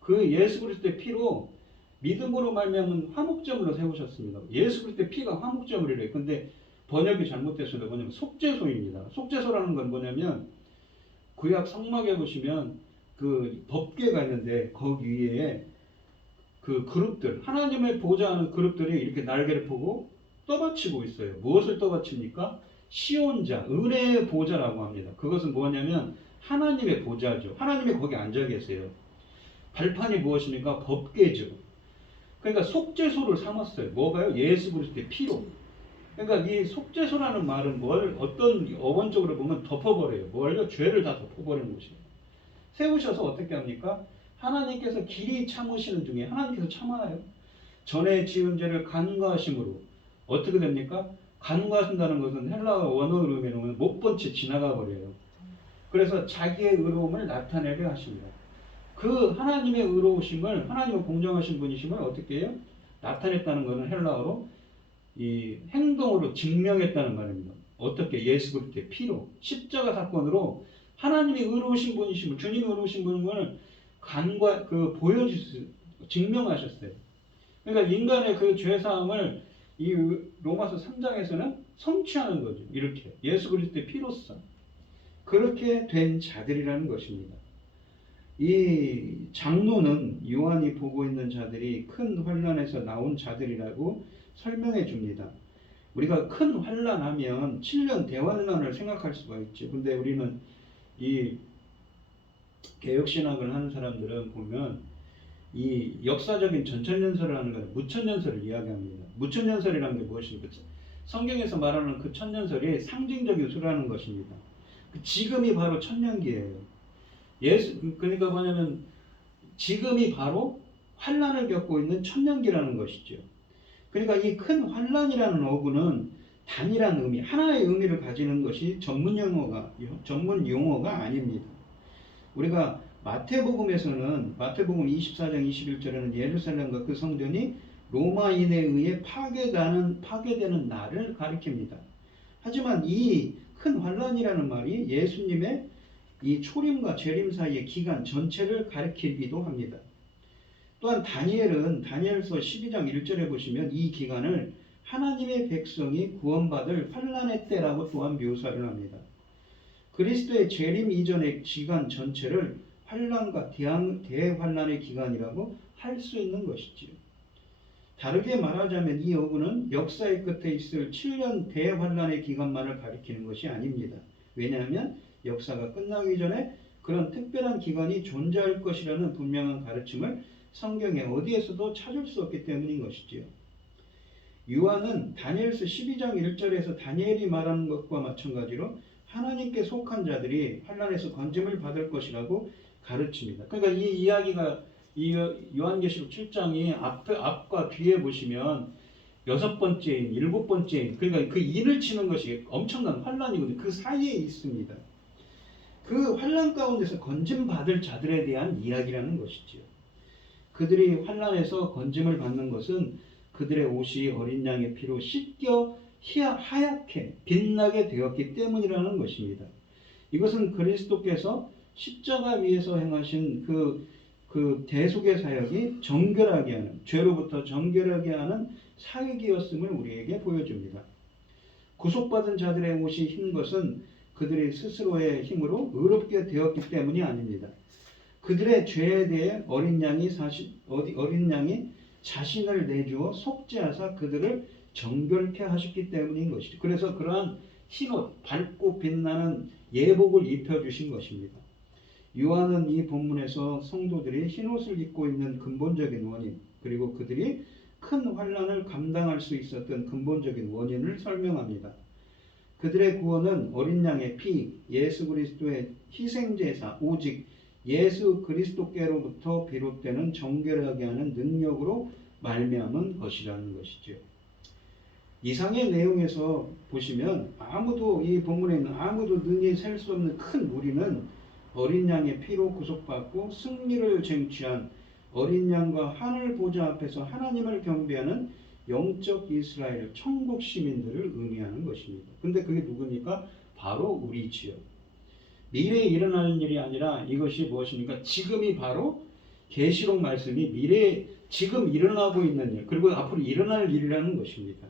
그 예수 그리스도의 피로 믿음으로 말미암은 화목제물로 세우셨습니다. 예수 그리스도의 피가 화목제물이래요. 근데 번역이 잘못됐습니다. 뭐냐면 속죄소입니다. 속죄소라는 건 뭐냐면 구약 성막에 보시면 그 법궤가 있는데 거기 위에 그 그룹들, 하나님을 보좌하는 그룹들이 이렇게 날개를 펴고 떠받치고 있어요. 무엇을 떠받칩니까? 시온자, 은혜의 보좌라고 합니다. 그것은 뭐냐면 하나님의 보좌죠. 하나님이 거기 앉아 계세요. 발판이 무엇입니까? 법궤죠. 그러니까 속죄소를 삼았어요. 뭐가요? 예수 그리스도의 피로. 그러니까 이 속죄소라는 말은 어떤 어원적으로 보면 덮어버려요. 뭘요? 죄를 다 덮어버리는 것이에요. 세우셔서 어떻게 합니까? 하나님께서 길이 참으시는 중에 하나님께서 참아요. 전에 지은 죄를 간과하심으로 어떻게 됩니까? 간과하신다는 것은 헬라어 원어로 의미하면 못 본 채 지나가 버려요. 그래서 자기의 의로움을 나타내게 하십니다. 그 하나님의 의로우심을, 하나님의 공정하신 분이심을 어떻게 해요? 나타냈다는 것은 헬라어로 이 행동으로 증명했다는 말입니다. 어떻게? 예수 그리스도의 피로, 십자가 사건으로 하나님이 의로우신 분이심을, 주님이 의로우신 분을 증명하셨어요. 그러니까 인간의 그 죄사함을 이 로마서 3장에서는 성취하는 거죠. 이렇게 예수 그리스도의 피로써 그렇게 된 자들이라는 것입니다. 이 장로는 요한이 보고 있는 자들이 큰 환난에서 나온 자들이라고 설명해 줍니다. 우리가 큰 환난하면 7년 대환난을 생각할 수가 있죠. 근데 우리는 이 개혁신학을 하는 사람들은 보면 이 역사적인 전천년설을 하는 것은 무천년설을 이야기합니다. 무천년설이라는 게 무엇입니까? 성경에서 말하는 그 천년설이 상징적인 수라는 것입니다. 지금이 바로 천년기예요. 그러니까 뭐냐면 지금이 바로 환난을 겪고 있는 천년기라는 것이죠. 그러니까 이 큰 환난이라는 어구는 단일한 의미, 하나의 의미를 가지는 것이 전문 용어가 아닙니다. 우리가 마태복음에서는 마태복음 24장 21절에는 예루살렘과 그 성전이 로마인에 의해 파괴되는 날을 가리킵니다. 하지만 이 큰 환난이라는 말이 예수님의 이 초림과 재림 사이의 기간 전체를 가리키기도 합니다. 또한 다니엘서 12장 1절에 보시면 이 기간을 하나님의 백성이 구원받을 환난의 때라고 또한 묘사를 합니다. 그리스도의 재림 이전의 기간 전체를 환난과 대환난의 기간이라고 할 수 있는 것이지요. 다르게 말하자면 이 어구는 역사의 끝에 있을 7년 대환난의 기간만을 가리키는 것이 아닙니다. 왜냐하면 역사가 끝나기 전에 그런 특별한 기간이 존재할 것이라는 분명한 가르침을 성경에 어디에서도 찾을 수 없기 때문인 것이지요. 요한은 다니엘서 12장 1절에서 다니엘이 말한 것과 마찬가지로 하나님께 속한 자들이 환난에서 건짐을 받을 것이라고 가르칩니다. 그러니까 이 이야기가 이 요한계시록 7장이 앞과 뒤에 보시면 6번째인, 7번째인, 그러니까 그 인을 치는 것이 엄청난 환난이거든요. 그 사이에 있습니다. 그 환난 가운데서 건짐 받을 자들에 대한 이야기라는 것이지요. 그들이 환난에서 건짐을 받는 것은 그들의 옷이 어린 양의 피로 씻겨 하얗게 빛나게 되었기 때문이라는 것입니다. 이것은 그리스도께서 십자가 위에서 행하신 그 대속의 사역이 정결하게 하는, 죄로부터 정결하게 하는 사역이었음을 우리에게 보여줍니다. 구속받은 자들의 옷이 흰 것은 그들이 스스로의 힘으로 의롭게 되었기 때문이 아닙니다. 그들의 죄에 대해 어린 양이 자신을 내주어 속죄하사 그들을 정결케 하셨기 때문인 것이죠. 그래서 그러한 흰옷, 밝고 빛나는 예복을 입혀주신 것입니다. 요한은 이 본문에서 성도들이 흰옷을 입고 있는 근본적인 원인, 그리고 그들이 큰 환난을 감당할 수 있었던 근본적인 원인을 설명합니다. 그들의 구원은 어린 양의 피, 예수 그리스도의 희생제사, 오직 예수 그리스도께로부터 비롯되는 정결하게 하는 능력으로 말미암은 것이라는 것이죠. 이상의 내용에서 보시면 이 본문에 있는 아무도 능히 셀 수 없는 큰 무리는 어린 양의 피로 구속받고 승리를 쟁취한 어린 양과 하늘 보좌 앞에서 하나님을 경배하는 영적 이스라엘 천국 시민들을 의미하는 것입니다. 근데 그게 누구니까? 바로 우리지요. 미래에 일어나는 일이 아니라 이것이 무엇입니까? 지금이 바로 계시록 말씀이 미래에 지금 일어나고 있는 일, 그리고 앞으로 일어날 일이라는 것입니다.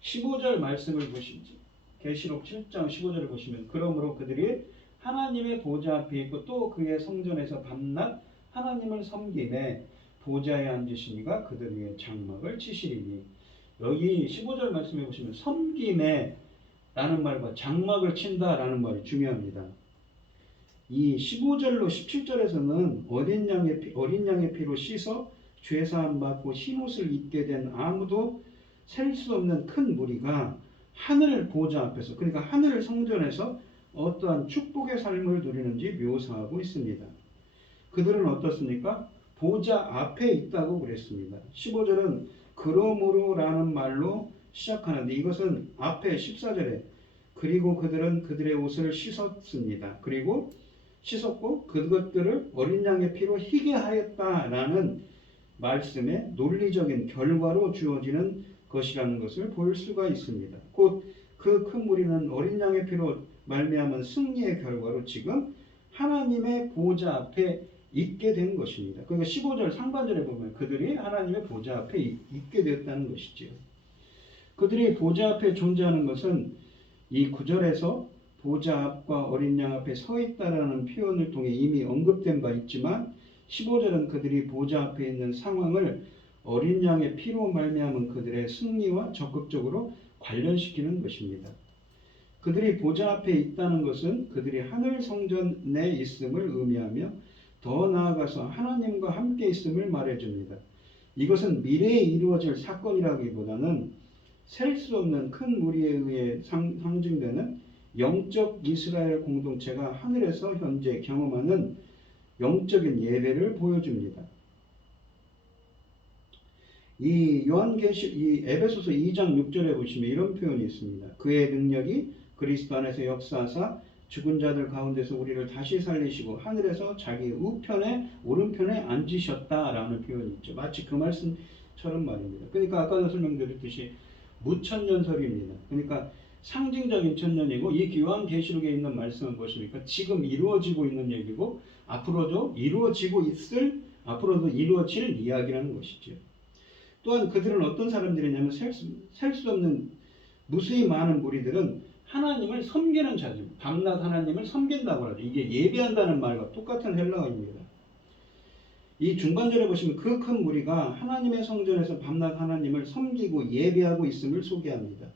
15절 말씀을 보시죠. 계시록 7장 15절을 보시면 그러므로 그들이 하나님의 보좌 앞에 있고 또 그의 성전에서 밤낮 하나님을 섬기매 보좌에 앉으시니가 그들 위에 장막을 치시리니, 여기 15절 말씀해 보시면 섬김에 라는 말과 장막을 친다라는 말이 중요합니다. 이 15절로 17절에서는 어린 양의 피로 씻어 죄사함 받고 흰옷을 입게 된 아무도 셀 수 없는 큰 무리가 하늘 보좌 앞에서, 그러니까 하늘 성전에서 어떠한 축복의 삶을 누리는지 묘사하고 있습니다. 그들은 어떻습니까? 보좌 앞에 있다고 그랬습니다. 15절은 그러므로 라는 말로 시작하는데 이것은 앞에 14절에 그리고 그들은 그들의 옷을 씻었습니다. 그리고 씻었고 그것들을 어린 양의 피로 희게 하였다라는 말씀의 논리적인 결과로 주어지는 것이라는 것을 볼 수가 있습니다. 곧 그 큰 무리는 어린 양의 피로 말미암은 승리의 결과로 지금 하나님의 보좌 앞에 있게 된 것입니다. 그러니까 15절 상반절에 보면 그들이 하나님의 보좌 앞에 있게 되었다는 것이지요. 그들이 보좌 앞에 존재하는 것은 이 9절에서 보좌 앞과 어린 양 앞에 서 있다라는 표현을 통해 이미 언급된 바 있지만 15절은 그들이 보좌 앞에 있는 상황을 어린 양의 피로 말미암은 그들의 승리와 적극적으로 관련시키는 것입니다. 그들이 보좌 앞에 있다는 것은 그들이 하늘 성전에 있음을 의미하며 더 나아가서 하나님과 함께 있음을 말해줍니다. 이것은 미래에 이루어질 사건이라기보다는 셀 수 없는 큰 무리에 의해 상징되는 영적 이스라엘 공동체가 하늘에서 현재 경험하는 영적인 예배를 보여줍니다. 이 에베소서 2장 6절에 보시면 이런 표현이 있습니다. 그의 능력이 그리스도 안에서 역사하사 죽은 자들 가운데서 우리를 다시 살리시고 하늘에서 자기 우편에 오른편에 앉으셨다라는 표현이 있죠. 마치 그 말씀처럼 말입니다. 그러니까 아까도 설명드렸듯이 무천년설입니다. 그러니까 상징적인 천년이고 이 요한계시록에 있는 말씀은 무엇입니까? 지금 이루어지고 있는 얘기고 앞으로도 이루어질 이야기라는 것이죠. 또한 그들은 어떤 사람들이냐면 셀 수 없는 무수히 많은 무리들은 하나님을 섬기는 자들, 밤낮 하나님을 섬긴다고 하죠. 이게 예배한다는 말과 똑같은 헬라어입니다. 이 중반절에 보시면 그 큰 무리가 하나님의 성전에서 밤낮 하나님을 섬기고 예배하고 있음을 소개합니다.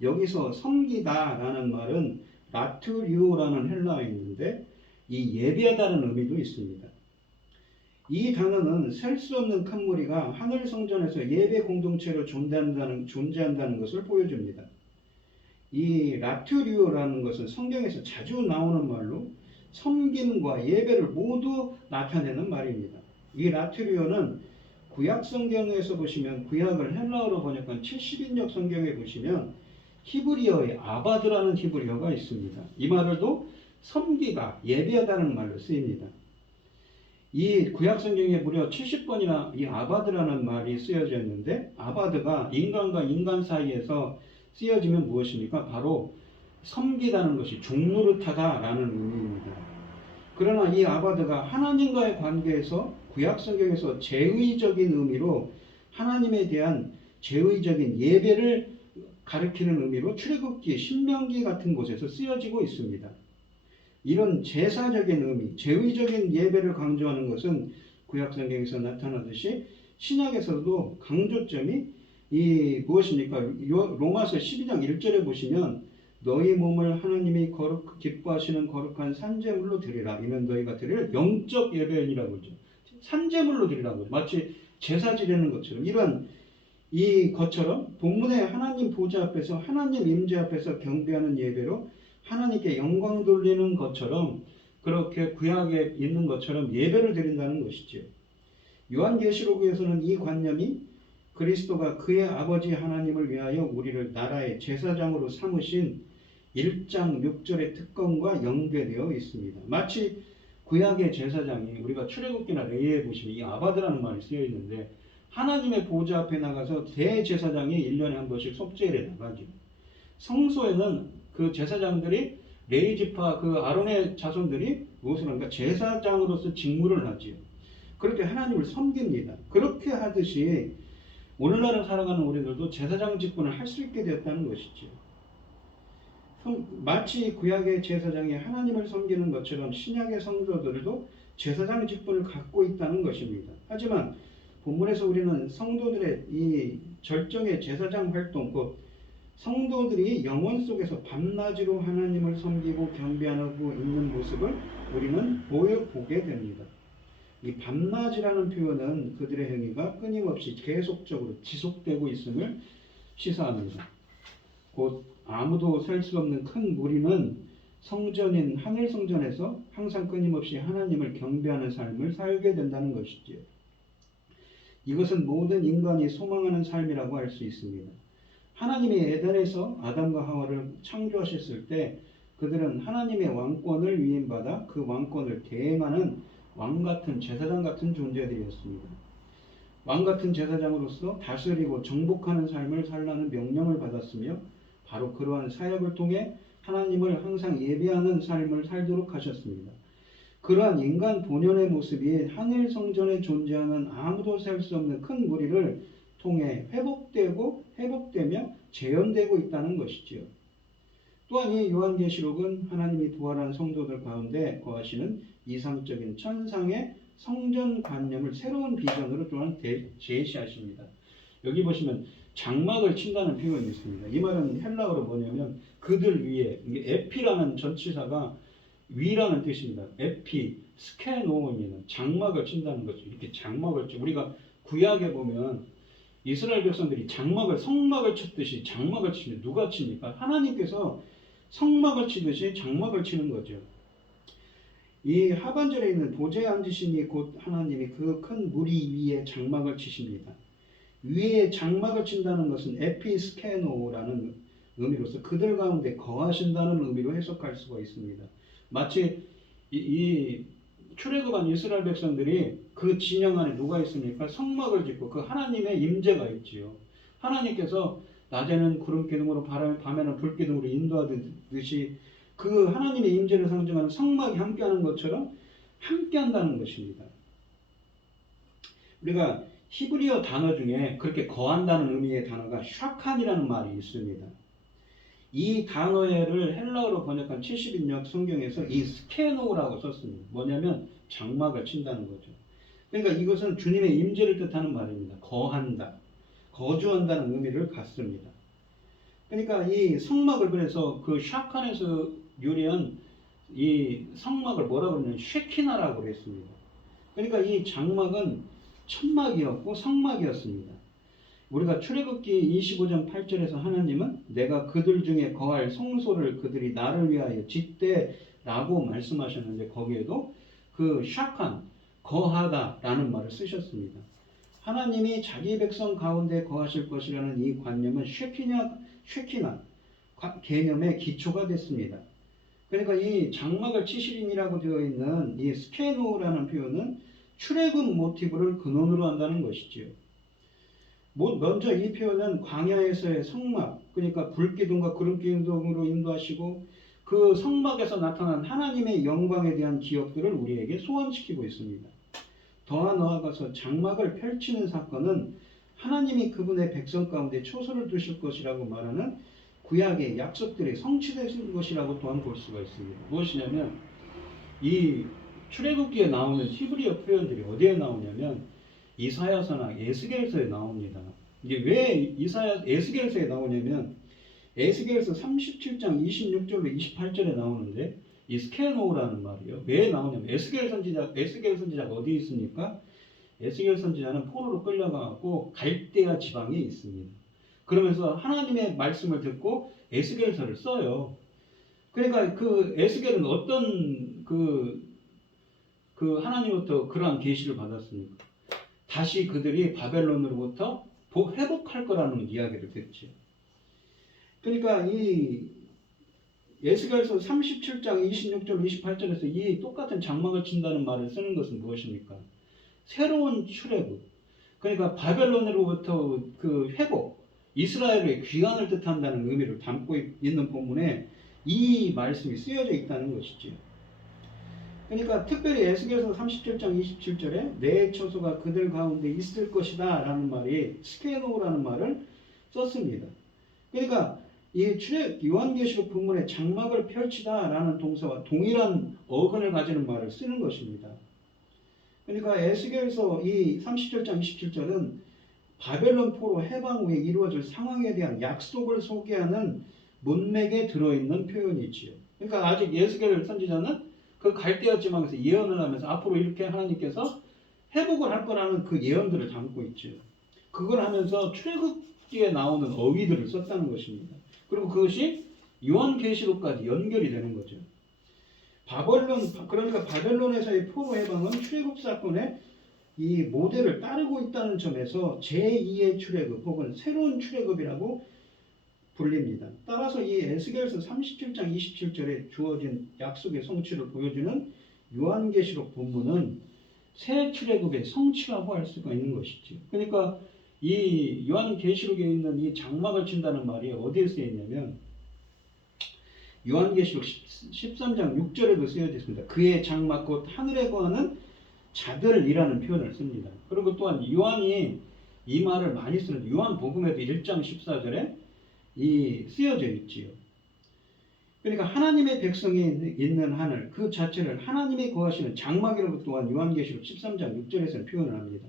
여기서 섬기다라는 말은 라투리오라는 헬라어인데 이 예배하다는 의미도 있습니다. 이 단어는 셀 수 없는 큰 무리가 하늘 성전에서 예배 공동체로 존재한다는 것을 보여줍니다. 이 라투리오라는 것은 성경에서 자주 나오는 말로 섬김과 예배를 모두 나타내는 말입니다. 이 라투리오는 구약 성경에서 보시면 구약을 헬라어로 번역한 70인역 성경에 보시면 히브리어의 아바드라는 히브리어가 있습니다. 이 말을도 섬기다, 예배하다는 말로 쓰입니다. 이 구약 성경에 무려 70번이나 이 아바드라는 말이 쓰여져 있는데 아바드가 인간과 인간 사이에서 쓰여지면 무엇입니까? 바로 섬기다는 것이 종노릇하다라는 의미입니다. 그러나 이 아바드가 하나님과의 관계에서 구약 성경에서 제의적인 의미로 하나님에 대한 제의적인 예배를 가리키는 의미로 출애굽기, 신명기 같은 곳에서 쓰여지고 있습니다. 이런 제사적인 의미, 제의적인 예배를 강조하는 것은 구약 성경에서 나타나듯이 신약에서도 강조점이 무엇입니까? 로마서 12장 1절에 보시면 너희 몸을 하나님이 기뻐하시는 거룩한 산제물로 드리라. 이는 너희가 드릴 영적 예배니라고 그러죠. 산제물로 드리라고 그러죠. 마치 제사 지내는 것처럼 것처럼 본문의 하나님 보좌 앞에서 하나님 임재 앞에서 경배하는 예배로 하나님께 영광 돌리는 것처럼 그렇게 구약에 있는 것처럼 예배를 드린다는 것이죠. 요한계시록에서는 이 관념이 그리스도가 그의 아버지 하나님을 위하여 우리를 나라의 제사장으로 삼으신 1장 6절의 특권과 연계되어 있습니다. 마치 구약의 제사장이 우리가 출애굽기나 레위기에 보시면 이 아바드라는 말이 쓰여 있는데 하나님의 보좌 앞에 나가서 대제사장이 1년에 한 번씩 속죄일에 나가죠. 성소에는 그 제사장들이 레위지파 그 아론의 자손들이 무엇을 합니까? 제사장으로서 직무를 하지요. 그렇게 하나님을 섬깁니다. 그렇게 하듯이 오늘날을 살아가는 우리들도 제사장 직분을 할 수 있게 되었다는 것이죠. 마치 구약의 제사장이 하나님을 섬기는 것처럼 신약의 성도들도 제사장 직분을 갖고 있다는 것입니다. 하지만 본문에서 우리는 성도들의 이 절정의 제사장 활동, 곧 성도들이 영혼 속에서 밤낮으로 하나님을 섬기고 경배하고 있는 모습을 우리는 보게 됩니다. 이 밤낮이라는 표현은 그들의 행위가 끊임없이 계속적으로 지속되고 있음을 시사합니다. 곧 아무도 셀 수 없는 큰 무리는 성전인 하늘 성전에서 항상 끊임없이 하나님을 경배하는 삶을 살게 된다는 것이지요. 이것은 모든 인간이 소망하는 삶이라고 할 수 있습니다. 하나님이 에덴에서 아담과 하와를 창조하셨을 때 그들은 하나님의 왕권을 위임받아 그 왕권을 대행하는 왕같은 제사장 같은 존재들이었습니다. 왕같은 제사장으로서 다스리고 정복하는 삶을 살라는 명령을 받았으며 바로 그러한 사역을 통해 하나님을 항상 예배하는 삶을 살도록 하셨습니다. 그러한 인간 본연의 모습이 하늘 성전에 존재하는 아무도 셀 수 없는 큰 무리를 통해 회복되며 재현되고 있다는 것이지요. 또한 이 요한계시록은 하나님이 부활한 성도들 가운데 거하시는 이상적인 천상의 성전 관념을 새로운 비전으로 또한 제시하십니다. 여기 보시면 장막을 친다는 표현이 있습니다. 이 말은 헬라어로 뭐냐면 그들 위에, 이게 에피라는 전치사가 위라는 뜻입니다. 에피, 스케노입니다. 장막을 친다는 거죠. 이렇게 장막을 치. 우리가 구약에 보면 이스라엘 백성들이 성막을 쳤듯이 장막을 치는데 누가 칩니까? 하나님께서 성막을 치듯이 장막을 치는 거죠. 이 하반절에 있는 보좌에 앉으시니 곧 하나님이 그 큰 무리 위에 장막을 치십니다. 위에 장막을 친다는 것은 에피스케노라는 의미로서 그들 가운데 거하신다는 의미로 해석할 수가 있습니다. 마치 이 출애굽한 이스라엘 백성들이 그 진영 안에 누가 있습니까? 성막을 짓고 그 하나님의 임재가 있지요. 하나님께서 낮에는 구름 기둥으로 밤에는 불 기둥으로 인도하듯이 그 하나님의 임재를 상징하는 성막이 함께하는 것처럼 함께한다는 것입니다. 우리가 히브리어 단어 중에 그렇게 거한다는 의미의 단어가 샤칸이라는 말이 있습니다. 이 단어를 헬라어로 번역한 70인역 성경에서 이 스케노라고 썼습니다. 뭐냐면 장막을 친다는 거죠. 그러니까 이것은 주님의 임재를 뜻하는 말입니다. 거한다, 거주한다는 의미를 갖습니다. 그러니까 이 성막을 그래서 그 샤칸에서 유래한 이 성막을 뭐라고 그러냐면 쉐키나라고 그랬습니다. 그러니까 이 장막은 천막이었고 성막이었습니다. 우리가 출애굽기 25장 8절에서 하나님은 내가 그들 중에 거할 성소를 그들이 나를 위하여 짓되 라고 말씀하셨는데 거기에도 그 샤칸, 거하다라는 말을 쓰셨습니다. 하나님이 자기 백성 가운데 거하실 것이라는 이 관념은 쉐키나 개념의 기초가 됐습니다. 그러니까 이 장막을 치시림이라고 되어 있는 이 스케노라는 표현은 출애굽 모티브를 근원으로 한다는 것이지요. 먼저 이 표현은 광야에서의 성막, 그러니까 불기둥과 구름기둥으로 인도하시고 그 성막에서 나타난 하나님의 영광에 대한 기억들을 우리에게 소환시키고 있습니다. 더 나아가서 장막을 펼치는 사건은 하나님이 그분의 백성 가운데 초소를 두실 것이라고 말하는 구약의 약속들이 성취되는 것이라고 또한 볼 수가 있습니다. 무엇이냐면 이 출애굽기에 나오는 히브리어 표현들이 어디에 나오냐면 이사야서나 에스겔서에 나옵니다. 이게 왜 에스겔서에 나오냐면 에스겔서 37장 26절로 28절에 나오는데 이 스케노라는 말이요. 왜 나오냐면 에스겔 선지자가 어디 있습니까? 에스겔 선지자는 포로로 끌려가고 갈대아 지방에 있습니다. 그러면서 하나님의 말씀을 듣고 에스겔서를 써요. 그러니까 그 에스겔은 어떤 그 하나님부터 그러한 계시를 받았습니까? 다시 그들이 바벨론으로부터 회복할 거라는 이야기를 듣죠. 그러니까 이 에스겔서 37장 26절 28절에서 이 똑같은 장막을 친다는 말을 쓰는 것은 무엇입니까? 새로운 출애굽. 그러니까 바벨론으로부터 그 회복, 이스라엘의 귀환을 뜻한다는 의미를 담고 있는 본문에 이 말씀이 쓰여져 있다는 것이죠. 그러니까 특별히 에스겔서 37장 27절에 내 처소가 그들 가운데 있을 것이다 라는 말이 스케노라는 말을 썼습니다. 그러니까 이 요한계시록 본문에 장막을 펼치다 라는 동사와 동일한 어근을 가지는 말을 쓰는 것입니다. 그러니까 에스겔서 이 37장 27절은 바벨론 포로 해방 후에 이루어질 상황에 대한 약속을 소개하는 문맥에 들어있는 표현이지요. 그러니까 아직 에스겔 선지자는 그 갈대아 지방에서 예언을 하면서 앞으로 이렇게 하나님께서 회복을 할 거라는 그 예언들을 담고 있죠. 그걸 하면서 출애굽기에 나오는 어휘들을 썼다는 것입니다. 그리고 그것이 요한계시록까지 연결이 되는 거죠. 그러니까 바벨론에서의 포로 해방은 출애굽 사건의 이 모델을 따르고 있다는 점에서 제2의 출애굽 혹은 새로운 출애굽이라고 불립니다. 따라서 이 에스겔서 37장 27절에 주어진 약속의 성취를 보여주는 요한계시록 본문은 새 출애굽의 성취라고 할 수가 있는 것이죠. 그러니까 이 요한계시록에 있는 이 장막을 친다는 말이 어디에 쓰여 있냐면 요한계시록 13장 6절에도 쓰여져 있습니다. 그의 장막 곧 하늘에 거하는 자들이라는 표현을 씁니다. 그리고 또한 요한이 이 말을 많이 쓰는 요한복음에도 1장 14절에 이 쓰여져 있지요. 그러니까 하나님의 백성이 있는 하늘 그 자체를 하나님이 거하시는 장막이라고 또한 요한계시록 13장 6절에서는 표현을 합니다.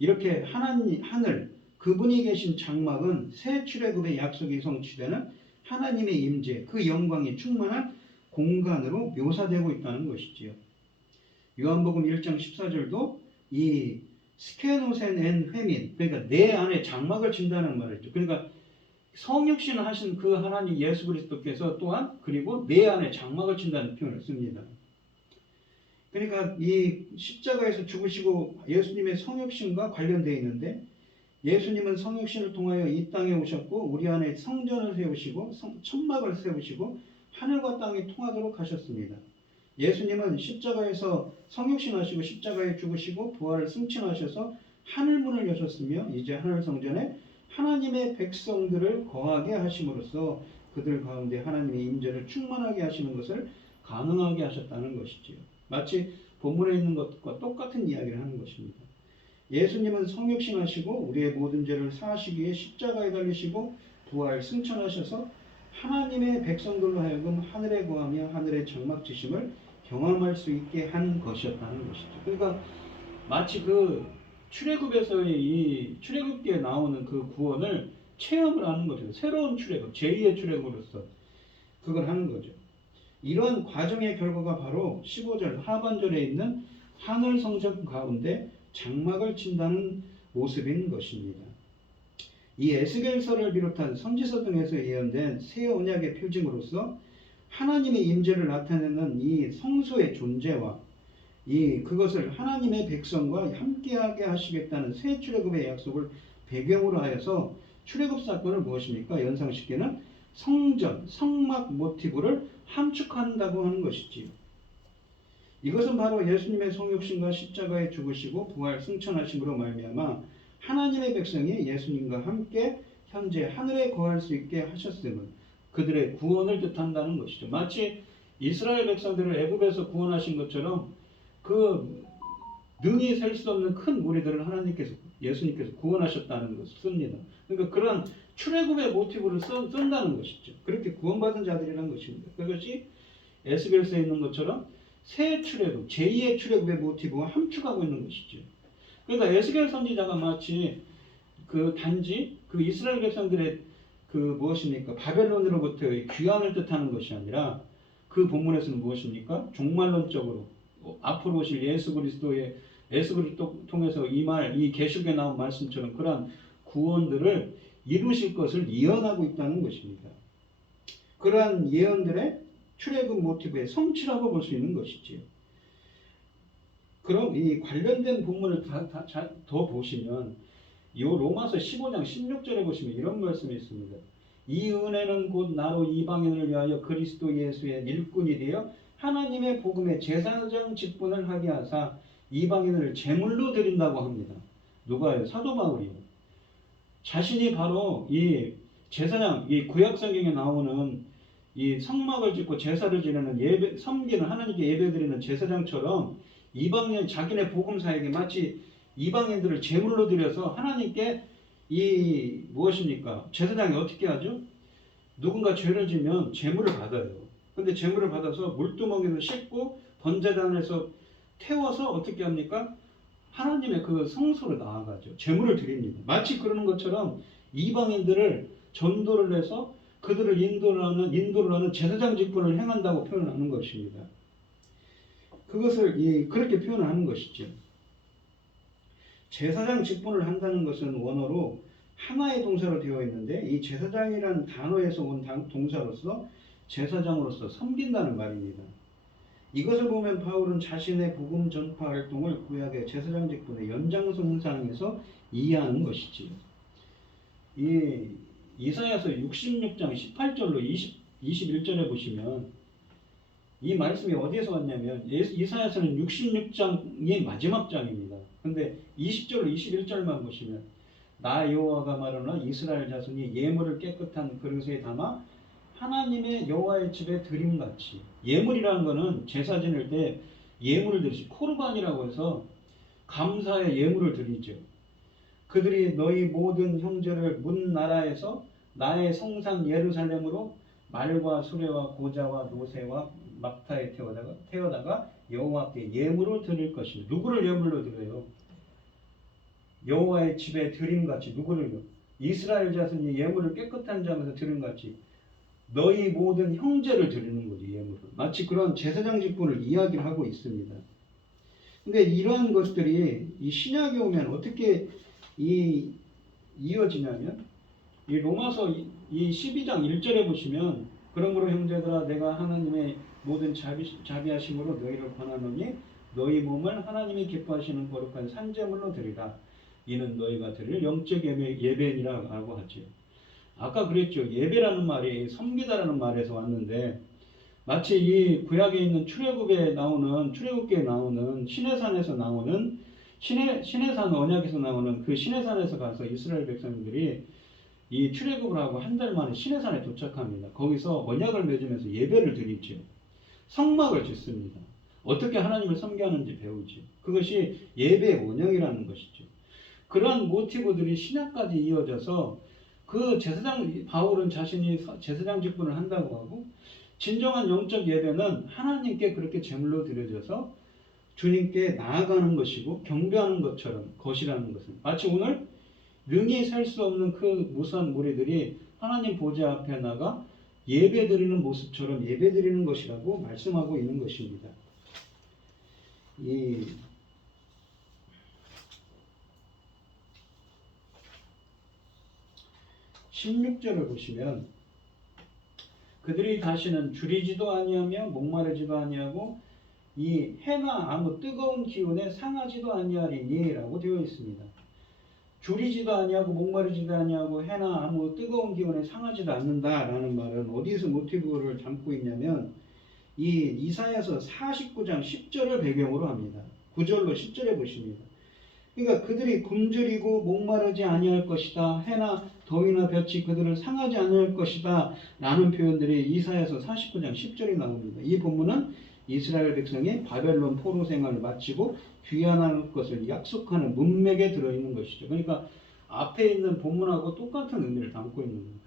이렇게 하늘 그분이 계신 장막은 새 출애굽의 약속이 성취되는 하나님의 임재 그 영광이 충만한 공간으로 묘사되고 있다는 것이지요. 요한복음 1장 14절도 이 스케노센 엔 회민 그러니까 내 안에 장막을 친다는 말이죠. 그러니까 성육신을 하신 그 하나님 예수 그리스도께서 또한 그리고 내 안에 장막을 친다는 표현을 씁니다. 그러니까 이 십자가에서 죽으시고 예수님의 성육신과 관련되어 있는데 예수님은 성육신을 통하여 이 땅에 오셨고 우리 안에 성전을 세우시고 천막을 세우시고 하늘과 땅이 통하도록 하셨습니다. 예수님은 십자가에서 성육신하시고 십자가에 죽으시고 부활을 승천하셔서 하늘문을 여셨으며 이제 하늘 성전에 하나님의 백성들을 거하게 하심으로써 그들 가운데 하나님의 임재를 충만하게 하시는 것을 가능하게 하셨다는 것이지요. 마치 본문에 있는 것과 똑같은 이야기를 하는 것입니다. 예수님은 성육신하시고 우리의 모든 죄를 사하시기 위해 십자가에 달리시고 부활 승천하셔서 하나님의 백성들로 하여금 하늘에 거하며 하늘의 장막 지심을 경험할 수 있게 한 것이었다는 것이죠. 그러니까 마치 그 출애굽에서의 이 출애굽기에 나오는 그 구원을 체험을 하는 거죠. 새로운 출애굽, 제2의 출애굽으로서 그걸 하는 거죠. 이런 과정의 결과가 바로 15절 하반절에 있는 하늘 성전 가운데 장막을 친다는 모습인 것입니다. 이 에스겔서를 비롯한 선지서 등에서 예언된 새 언약의 표징으로서 하나님의 임재를 나타내는 이 성소의 존재와 그것을 하나님의 백성과 함께하게 하시겠다는 새 출애굽의 약속을 배경으로 하여서 출애굽 사건을 무엇입니까? 연상시키는 성전, 성막 모티브를 함축한다고 하는 것이지요. 이것은 바로 예수님의 성육신과 십자가에 죽으시고 부활 승천하심으로 말미암아 하나님의 백성이 예수님과 함께 현재 하늘에 거할 수 있게 하셨음을, 그들의 구원을 뜻한다는 것이죠. 마치 이스라엘 백성들을 애굽에서 구원하신 것처럼 그 능히 셀 수 없는 큰 무리들을 예수님께서 구원하셨다는 것을 씁니다. 그러니까 그런 출애굽의 모티브를 쓴다는 것이죠. 그렇게 구원받은 자들이라는 것입니다. 그것이 에스겔서에 있는 것처럼 새 출애굽, 제2의 출애굽의 모티브와 함축하고 있는 것이죠. 그러니까 에스겔 선지자가 마치 단지 이스라엘 백성들의 무엇입니까? 바벨론으로부터의 귀환을 뜻하는 것이 아니라 그 본문에서는 무엇입니까? 종말론적으로 앞으로 오실 예수 그리스도를 통해서 이 계시록에 나온 말씀처럼 그러한 구원들을 이루실 것을 예언하고 있다는 것입니다. 그러한 예언들의 출애굽 모티브의 성취라고 볼 수 있는 것이지요. 그럼 이 관련된 본문을 더 보시면 이 로마서 15장 16절에 보시면 이런 말씀이 있습니다. 이 은혜는 곧 나로 이방인을 위하여 그리스도 예수의 일꾼이 되어 하나님의 복음의 제사장 직분을 하게 하사 이방인을 제물로 드린다고 합니다. 누가요? 사도 바울이요. 자신이 바로 이 제사장, 이 구약 성경에 나오는 이 성막을 짓고 제사를 지내는 섬기는 하나님께 예배드리는 제사장처럼 이방인 자기네 복음사에게 마치 이방인들을 제물로 드려서 하나님께 무엇입니까? 제사장이 어떻게 하죠? 누군가 죄를 지면 제물을 받아요. 근데 제물을 받아서 물두멍이를 씻고 번제단에서 태워서 어떻게 합니까? 하나님의 그 성소로 나아가죠. 제물을 드립니다. 마치 그러는 것처럼 이방인들을 전도를 해서 그들을 인도를 하는 제사장 직분을 행한다고 표현하는 것입니다. 그것을 그렇게 표현하는 것이죠. 제사장 직분을 한다는 것은 원어로 하나의 동사로 되어 있는데 이 제사장이라는 단어에서 온 동사로서 제사장으로서 섬긴다는 말입니다. 이것을 보면 바울은 자신의 복음 전파 활동을 구약의 제사장 직분의 연장선상에서 이해하는 것이지요. 이사야서 66장 18절로 21절에 보시면 이 말씀이 어디에서 왔냐면 이사야서는 66장이 마지막 장입니다. 근데 20절로 21절만 보시면 나 여호와가 말하노라 이스라엘 자손이 예물을 깨끗한 그릇에 담아 하나님의 여호와의 집에 드림같이, 예물이라는 것은 제사 지낼 때 예물을 드리지, 코르반이라고 해서 감사의 예물을 드리죠. 그들이 너희 모든 형제를 문 나라에서 나의 성산 예루살렘으로 말과 수레와 고자와 노새와 막타에 태워다가 여호와께 예물을 드릴 것입니다. 누구를 예물로 드려요? 여호와의 집에 드림같이. 누구를요? 이스라엘 자손이 예물을 깨끗한 자면서 드림같이 너희 모든 형제를 드리는 거지, 예물을. 마치 그런 제사장 직분을 이야기를 하고 있습니다. 근데 이러한 것들이 이 신약에 오면 어떻게 이어지냐면 이 로마서 12장 1절에 보시면 그러므로 형제들아 내가 하나님의 모든 자비하심으로 너희를 권하노니 너희 몸을 하나님이 기뻐하시는 거룩한 산제물로 드리라. 이는 너희가 드릴 영적 예배니라고 하죠. 아까 그랬죠. 예배라는 말이 섬기다라는 말에서 왔는데 마치 이 구약에 있는 출애굽기에 나오는 시내산에서 나오는 시내산 언약에서 나오는 그 시내산에서 가서 이스라엘 백성들이 이 출애굽을 하고 한 달 만에 시내산에 도착합니다. 거기서 언약을 맺으면서 예배를 드리죠. 성막을 짓습니다. 어떻게 하나님을 섬기하는지 배우죠. 그것이 예배의 원형이라는 것이죠. 그러한 모티브들이 신약까지 이어져서 그 바울은 자신이 제사장 직분을 한다고 하고 진정한 영적 예배는 하나님께 그렇게 제물로 드려져서 주님께 나아가는 것이고 경배하는 것이라는 것은 마치 오늘 능히 살 수 없는 그 무수한 무리들이 하나님 보좌 앞에 나가 예배드리는 모습처럼 예배드리는 것이라고 말씀하고 있는 것입니다. 이 16절을 보시면 그들이 다시는 줄이지도 아니하며 목마르지도 아니하고 이 해나 아무 뜨거운 기운에 상하지도 아니하리니 라고 되어 있습니다. 줄이지도 아니하고 목마르지도 아니하고 해나 아무 뜨거운 기운에 상하지도 않는다라는 말은 어디서 모티브를 담고 있냐면 이 이사야서 49장 10절을 배경으로 합니다. 9절로 10절에 보십니다. 그러니까 그들이 굶주리고 목마르지 아니할 것이다. 해나 더위나 볕이 그들을 상하지 아니할 것이다. 라는 표현들이 이사야서 49장 10절에 나옵니다. 이 본문은 이스라엘 백성이 바벨론 포로 생활을 마치고 귀환할 것을 약속하는 문맥에 들어있는 것이죠. 그러니까 앞에 있는 본문하고 똑같은 의미를 담고 있는 거예요.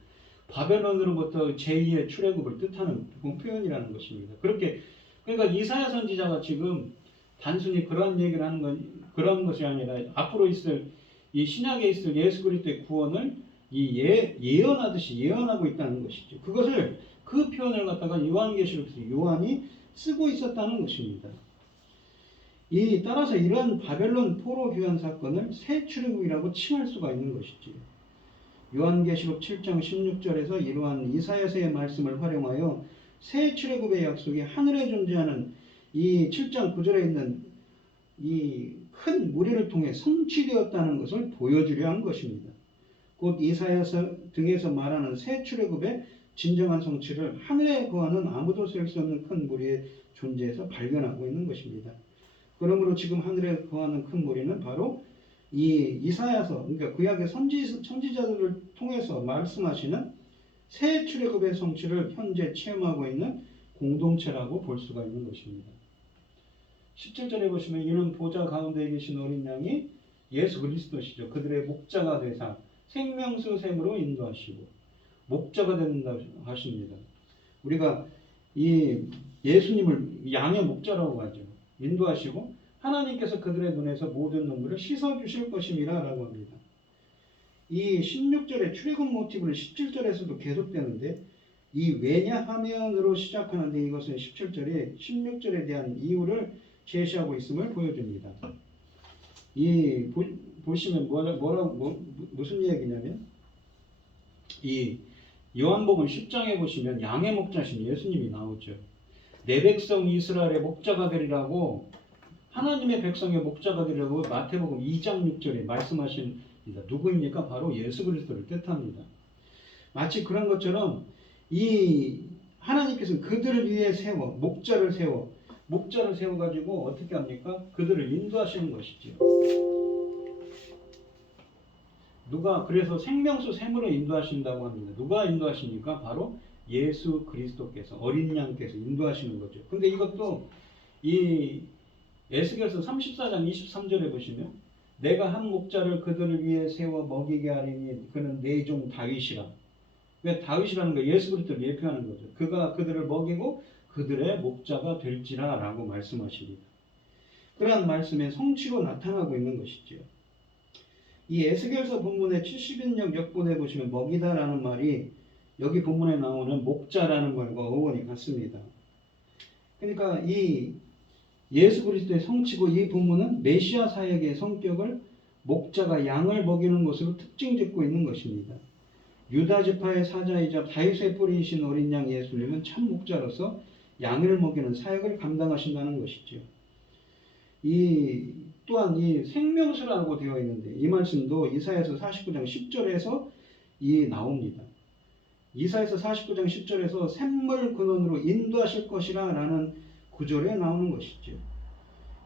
바벨론으로부터 제2의 출애굽을 뜻하는 표현이라는 것입니다. 그러니까 이사야 선지자가 지금 단순히 그런 얘기를 하는 그런 것이 아니라 앞으로 있을 이 신약에 있을 예수 그리스도의 구원을 예언하듯이 예언하고 있다는 것이죠. 그 표현을 갖다가 요한계시록에서 요한이 쓰고 있었다는 것입니다. 따라서 이러한 바벨론 포로 귀환 사건을 새 출애굽이라고 칭할 수가 있는 것이죠. 요한계시록 7장 16절에서 이러한 이사야서의 말씀을 활용하여 새 출애굽의 약속이 하늘에 존재하는 이 7장 9절에 있는 이 큰 무리를 통해 성취되었다는 것을 보여주려 한 것입니다. 곧 이사야서 등에서 말하는 새 출애굽의 진정한 성취를 하늘에 거하는 아무도 셀 수 없는 큰 무리의 존재에서 발견하고 있는 것입니다. 그러므로 지금 하늘에 거하는 큰 무리는 바로 이 이사야서, 그러니까 구약의 선지자들을 통해서 말씀하시는 새 출애굽의 성취를 현재 체험하고 있는 공동체라고 볼 수가 있는 것입니다. 17절에 보시면 이는 보좌 가운데 계신 어린 양이 예수 그리스도시죠. 그들의 목자가 되사 생명수 샘으로 인도하시고 목자가 된다 하십니다. 우리가 이 예수님을 양의 목자라고 하죠. 인도하시고 하나님께서 그들의 눈에서 모든 눈물을 씻어주실 것임이라 라고 합니다. 이 16절의 출애굽 모티브는 17절에서도 계속되는데 이 왜냐하면으로 시작하는데 이것은 17절에 16절에 대한 이유를 제시하고 있음을 보여줍니다. 보시면 무슨 얘기냐면 이 요한복음 10장에 보시면 양의 목자신 예수님이 나오죠. 내 백성 이스라엘의 목자가 되리라고 하나님의 백성의 목자가 되리라고 마태복음 2장 6절에 말씀하십니다. 누구입니까? 바로 예수 그리스도를 뜻합니다. 마치 그런 것처럼 이 하나님께서는 그들을 위해 목자를 세워가지고 어떻게 합니까? 그들을 인도하시는 것이지요. 그래서 생명수 샘으로 인도하신다고 합니다. 누가 인도하십니까? 바로 예수 그리스도께서, 어린 양께서 인도하시는 거죠. 근데 이것도 이 에스겔서 34장 23절에 보시면 내가 한 목자를 그들을 위해 세워 먹이게 하리니 그는 내 종 다윗이라. 왜 다윗이라는 거 예수 그리스도를 예표하는 거죠. 그가 그들을 먹이고 그들의 목자가 될지라 라고 말씀하십니다. 그러한 말씀의 성취로 나타나고 있는 것이지요. 이 에스겔서 본문의 70인역 역본에 보시면 먹이다라는 말이 여기 본문에 나오는 목자라는 말과 어원이 같습니다. 그러니까 이 예수 그리스도의 성취고 이 본문은 메시아 사역의 성격을 목자가 양을 먹이는 것으로 특징 짓고 있는 것입니다. 유다 지파의 사자이자 다윗의 뿌리이신 어린 양 예수님은 참 목자로서 양을 먹이는 사역을 감당하신다는 것이죠. 또한 이 생명수라고 되어 있는데 이 말씀도 이사야서 49장 10절에서 나옵니다. 이사야서 49장 10절에서 샘물 근원으로 인도하실 것이라 라는 구절에 나오는 것이죠.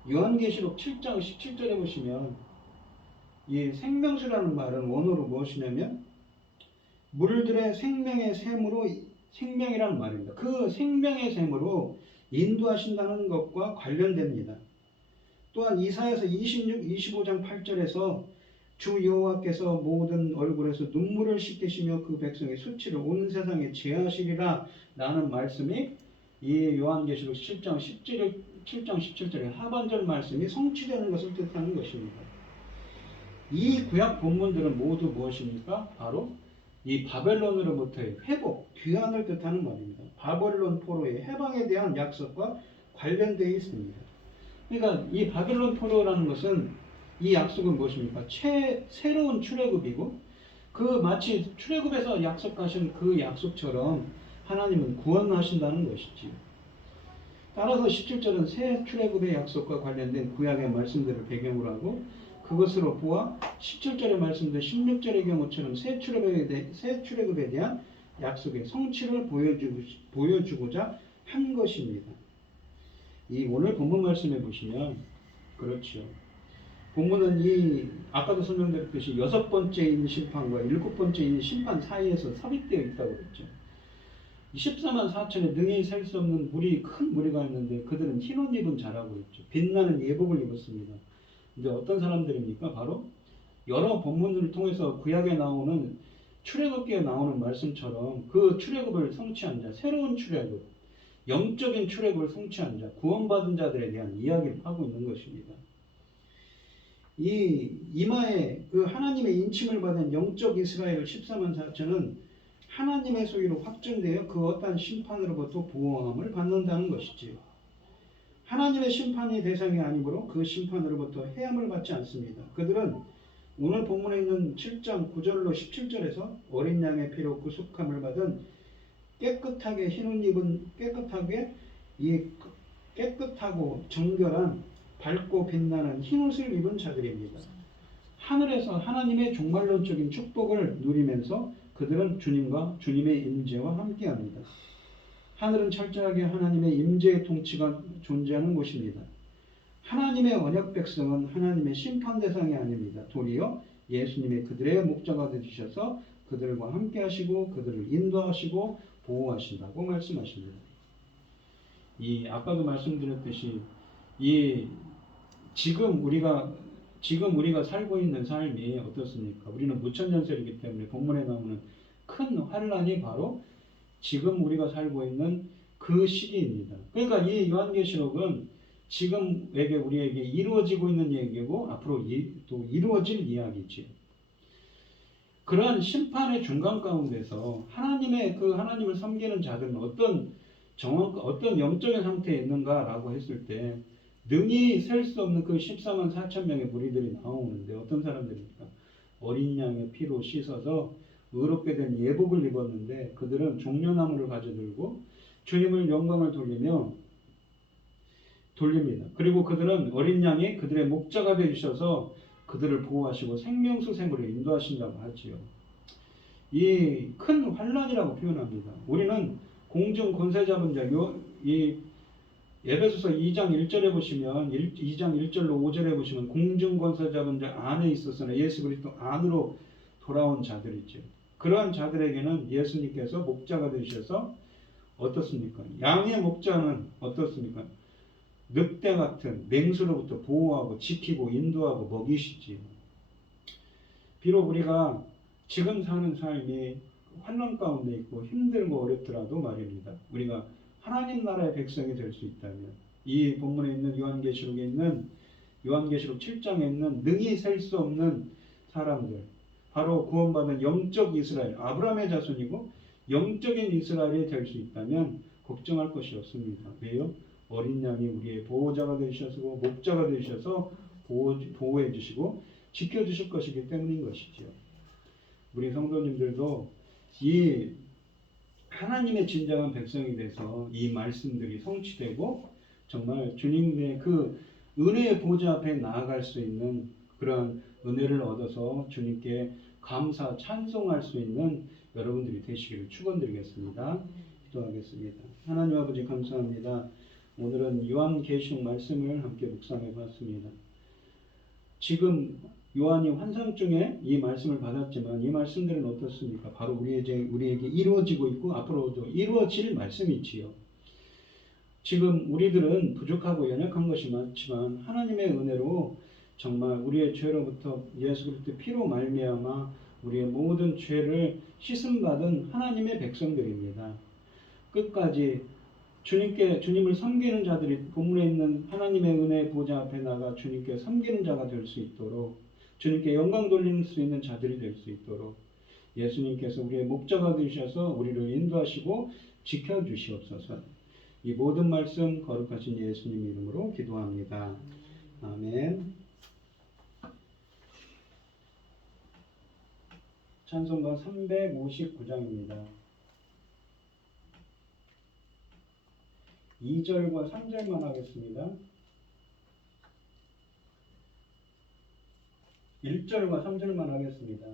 요한계시록 7장 17절에 보시면 이 생명수라는 말은 원어로 무엇이냐면 물들의 생명의 샘으로 생명이라는 말입니다. 그 생명의 샘으로 인도하신다는 것과 관련됩니다. 또한 이사야서 25장 8절에서 주 여호와께서 모든 얼굴에서 눈물을 씻기시며 그 백성의 수치를 온 세상에 제하시리라 라는 말씀이 이 요한계시록 7장 17절의 하반절 말씀이 성취되는 것을 뜻하는 것입니다. 이 구약 본문들은 모두 무엇입니까? 바로 이 바벨론으로부터의 회복, 귀환을 뜻하는 말입니다. 바벨론 포로의 해방에 대한 약속과 관련되어 있습니다. 그러니까 이 바벨론 포로라는 것은 이 약속은 무엇입니까? 새로운 출애굽이고 그 마치 출애굽에서 약속하신 그 약속처럼 하나님은 구원하신다는 것이지요. 따라서 17절은 새 출애굽의 약속과 관련된 구약의 말씀들을 배경으로 하고 그것으로 보아 17절의 말씀들 16절의 경우처럼 새 출애굽에 대한 약속의 성취를 보여주고자 한 것입니다. 이 오늘 본문 말씀에 보시면 그렇죠. 본문은 이 아까도 설명드렸듯이 6번째 있는 심판과 7번째 있는 심판 사이에서 삽입되어 있다고 그랬죠. 14만 4천에 능히 셀 수 없는 큰 무리가 있는데 그들은 흰 옷 입은 자라고 했죠. 빛나는 예복을 입었습니다. 근데 어떤 사람들입니까? 바로 여러 본문들을 통해서 구약에 나오는 출애굽기에 나오는 말씀처럼 그 출애굽을 성취한 자, 새로운 출애굽, 영적인 출애굽을 성취한 자, 구원받은 자들에 대한 이야기를 하고 있는 것입니다. 이 이마에 그 하나님의 인침을 받은 영적 이스라엘 14만 4천은 하나님의 소유로 확정되어 그 어떠한 심판으로부터 보호함을 받는다는 것이지요. 하나님의 심판이 대상이 아니므로 그 심판으로부터 해함을 받지 않습니다. 그들은 오늘 본문에 있는 7장 9절로 17절에서 어린 양의 피로 구속함을 받은 깨끗하게 흰옷 입은 깨끗하고 정결한 밝고 빛나는 흰옷을 입은 자들입니다. 하늘에서 하나님의 종말론적인 축복을 누리면서 그들은 주님의 임재와 함께합니다. 하늘은 철저하게 하나님의 임재의 통치가 존재하는 곳입니다. 하나님의 언약 백성은 하나님의 심판 대상이 아닙니다. 도리어 예수님이 그들의 목자가 되주셔서 그들과 함께 하시고 그들을 인도하시고 보호하신다고 말씀하십니다. 이 아까도 말씀드렸듯이 지금 우리가 살고 있는 삶이 어떻습니까? 우리는 무천년설이기 때문에 본문에 나오는 큰 환란이 바로 지금 우리가 살고 있는 그 시기입니다. 그러니까 이 요한계시록은 지금 우리에게 이루어지고 있는 얘기고 앞으로 또 이루어질 이야기지요. 그러한 심판의 중간 가운데서 하나님을 섬기는 자들은 어떤 영적인 상태에 있는가라고 했을 때 능히 셀 수 없는 그 14만 4천 명의 무리들이 나오는데 어떤 사람들입니까? 어린 양의 피로 씻어서 의롭게 된 예복을 입었는데 그들은 종려나무를 가져들고 주님을 영광을 돌립니다. 그리고 그들은 어린 양이 그들의 목자가 되주셔서 그들을 보호하시고 생명수생으로 인도하신다고 하지요. 이 큰 환란이라고 표현합니다. 우리는 공중 권세 잡은 자, 에베소서 2장 1절에 보시면 2장 1절로 5절에 보시면 공중 권세 잡은 자 안에 있었으나 예수 그리스도 안으로 돌아온 자들이죠. 그러한 자들에게는 예수님께서 목자가 되셔서 어떻습니까? 양의 목자는 어떻습니까? 늑대 같은 맹수로부터 보호하고 지키고 인도하고 먹이시지요. 비록 우리가 지금 사는 삶이 환난 가운데 있고 힘들고 어렵더라도 말입니다. 우리가 하나님 나라의 백성이 될 수 있다면 이 본문에 있는 요한계시록 7장에 있는 능히 셀 수 없는 사람들, 바로 구원받은 영적 이스라엘, 아브라함의 자손이고 영적인 이스라엘이 될 수 있다면 걱정할 것이 없습니다. 왜요? 어린 양이 우리의 보호자가 되셔서 목자가 되셔서 보호해 주시고 지켜주실 것이기 때문인 것이죠. 우리 성도님들도 이 하나님의 진정한 백성이 돼서 이 말씀들이 성취되고 정말 주님의 그 은혜의 보좌 앞에 나아갈 수 있는 그런 은혜를 얻어서 주님께 감사 찬송할 수 있는 여러분들이 되시기를 축원드리겠습니다. 기도하겠습니다. 하나님 아버지 감사합니다. 오늘은 요한계시록 말씀을 함께 묵상해 봤습니다. 지금 요한이 환상 중에 이 말씀을 받았지만 이 말씀들은 어떻습니까? 바로 우리에게 이루어지고 있고 앞으로도 이루어질 말씀이지요. 지금 우리들은 부족하고 연약한 것이 많지만 하나님의 은혜로 정말 우리의 죄로부터 예수 그리스도의 피로 말미암아 우리의 모든 죄를 씻음받은 하나님의 백성들입니다. 끝까지 주님을 섬기는 자들이 본문에 있는 하나님의 은혜의 보좌 앞에 나가 주님께 섬기는 자가 될 수 있도록 주님께 영광 돌릴 수 있는 자들이 될 수 있도록 예수님께서 우리의 목자가 되셔서 우리를 인도하시고 지켜주시옵소서. 이 모든 말씀 거룩하신 예수님 이름으로 기도합니다. 아멘. 찬송가 359장입니다. 2절과 3절만 하겠습니다. 1절과 3절만 하겠습니다.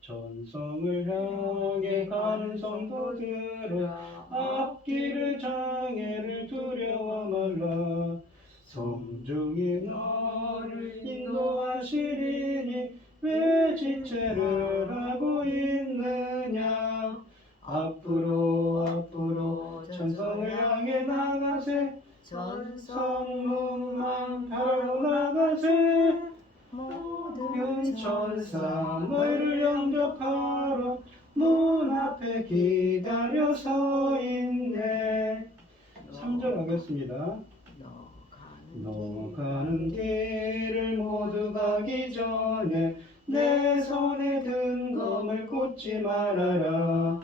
전성을 향해 가는 성도들아, 앞길을 장애를 두려워 말라. 성중이 너를 인도하시리니 왜 지체를 하고 있느냐. 앞으로 전성을 향해 나가세. 전성문만 바로 나가세. 모든 천사 너희를 영접하러 문 앞에 기다려 서 있네. 3절 하겠습니다. 너 가는 길을 모두 가기 전에 내 손에 든 검을 꽂지 말아라.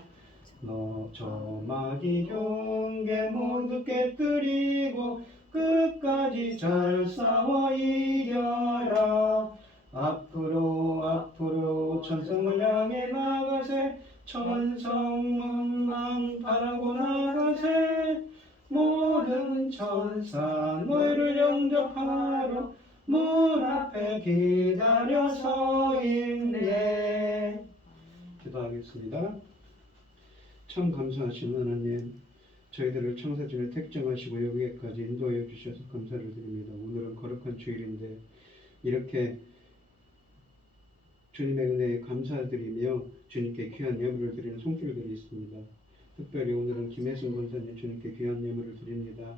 너 저마기 흉계 모두 깨뜨리고 끝까지 잘 싸워 이겨라. 앞으로 천성을 향해 나가세. 천성문만 바라고 나가세. 모든 천사 너희를 영접하러 문 앞에 기다려 서 있네. 기도하겠습니다. 참 감사하신 하나님, 저희들을 청사진에 택정하시고 여기까지 인도하여 주셔서 감사를 드립니다. 오늘은 거룩한 주일인데 이렇게 주님의 은혜에 감사드리며 주님께 귀한 예물을 드리는 손길들이 있습니다. 특별히 오늘은 김혜순 권사님 주님께 귀한 예물을 드립니다.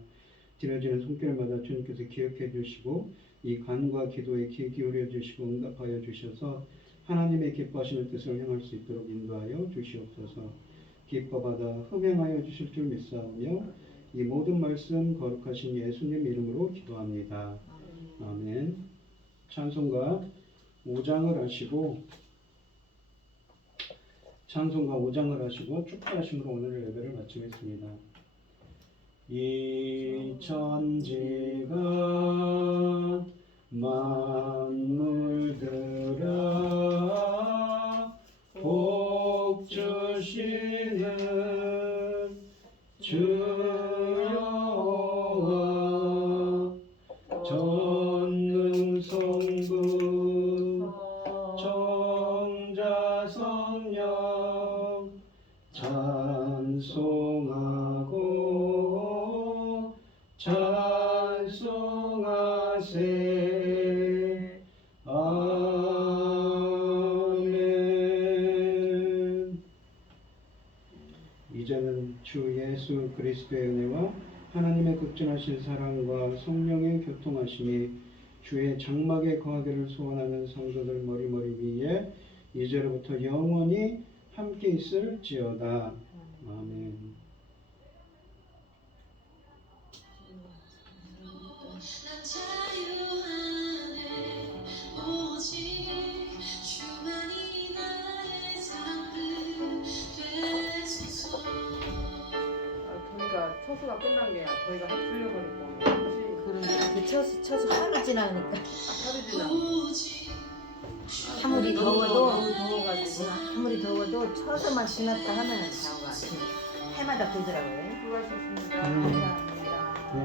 드려지는 손길마다 주님께서 기억해 주시고 이 간과 기도에 귀 기울여 주시고 응답하여 주셔서 하나님의 기뻐하시는 뜻을 행할 수 있도록 인도하여 주시옵소서. 기뻐받아 흠행하여 주실 줄 믿사오며 이 모든 말씀 거룩하신 예수님 이름으로 기도합니다. 아멘. 찬송가 5장을 하시고 축복하심으로 오늘 예배를 마치겠습니다. 이 천지가 만물들아 복 주시는 주 여호와 전능성부 정자 성령 찬송하고 찬송하세. 아멘. 이제는 주 예수 그리스도의 은혜와 하나님의 극진하신 사랑과 성령의 교통하심이 주의 장막에 거하기를 소원하는 성도들 머리머리 위에 이제로부터 영원히 함께 있을지어다. 아멘. 난 자유 안에 오직 주만이 나의 잠들 되소서. 저희가 처수가 끝난 게 저희가 풀려버릴 거 같지. 그러니까 그 처수 하루 지나니까 하루 지나. 아무리 더워도 너무 더워가지고. 아무리 더워도 처서만 지났다 하면 다가 해마다 그러더라고요. 수고하셨습니다. 네. 감사합니다. 네.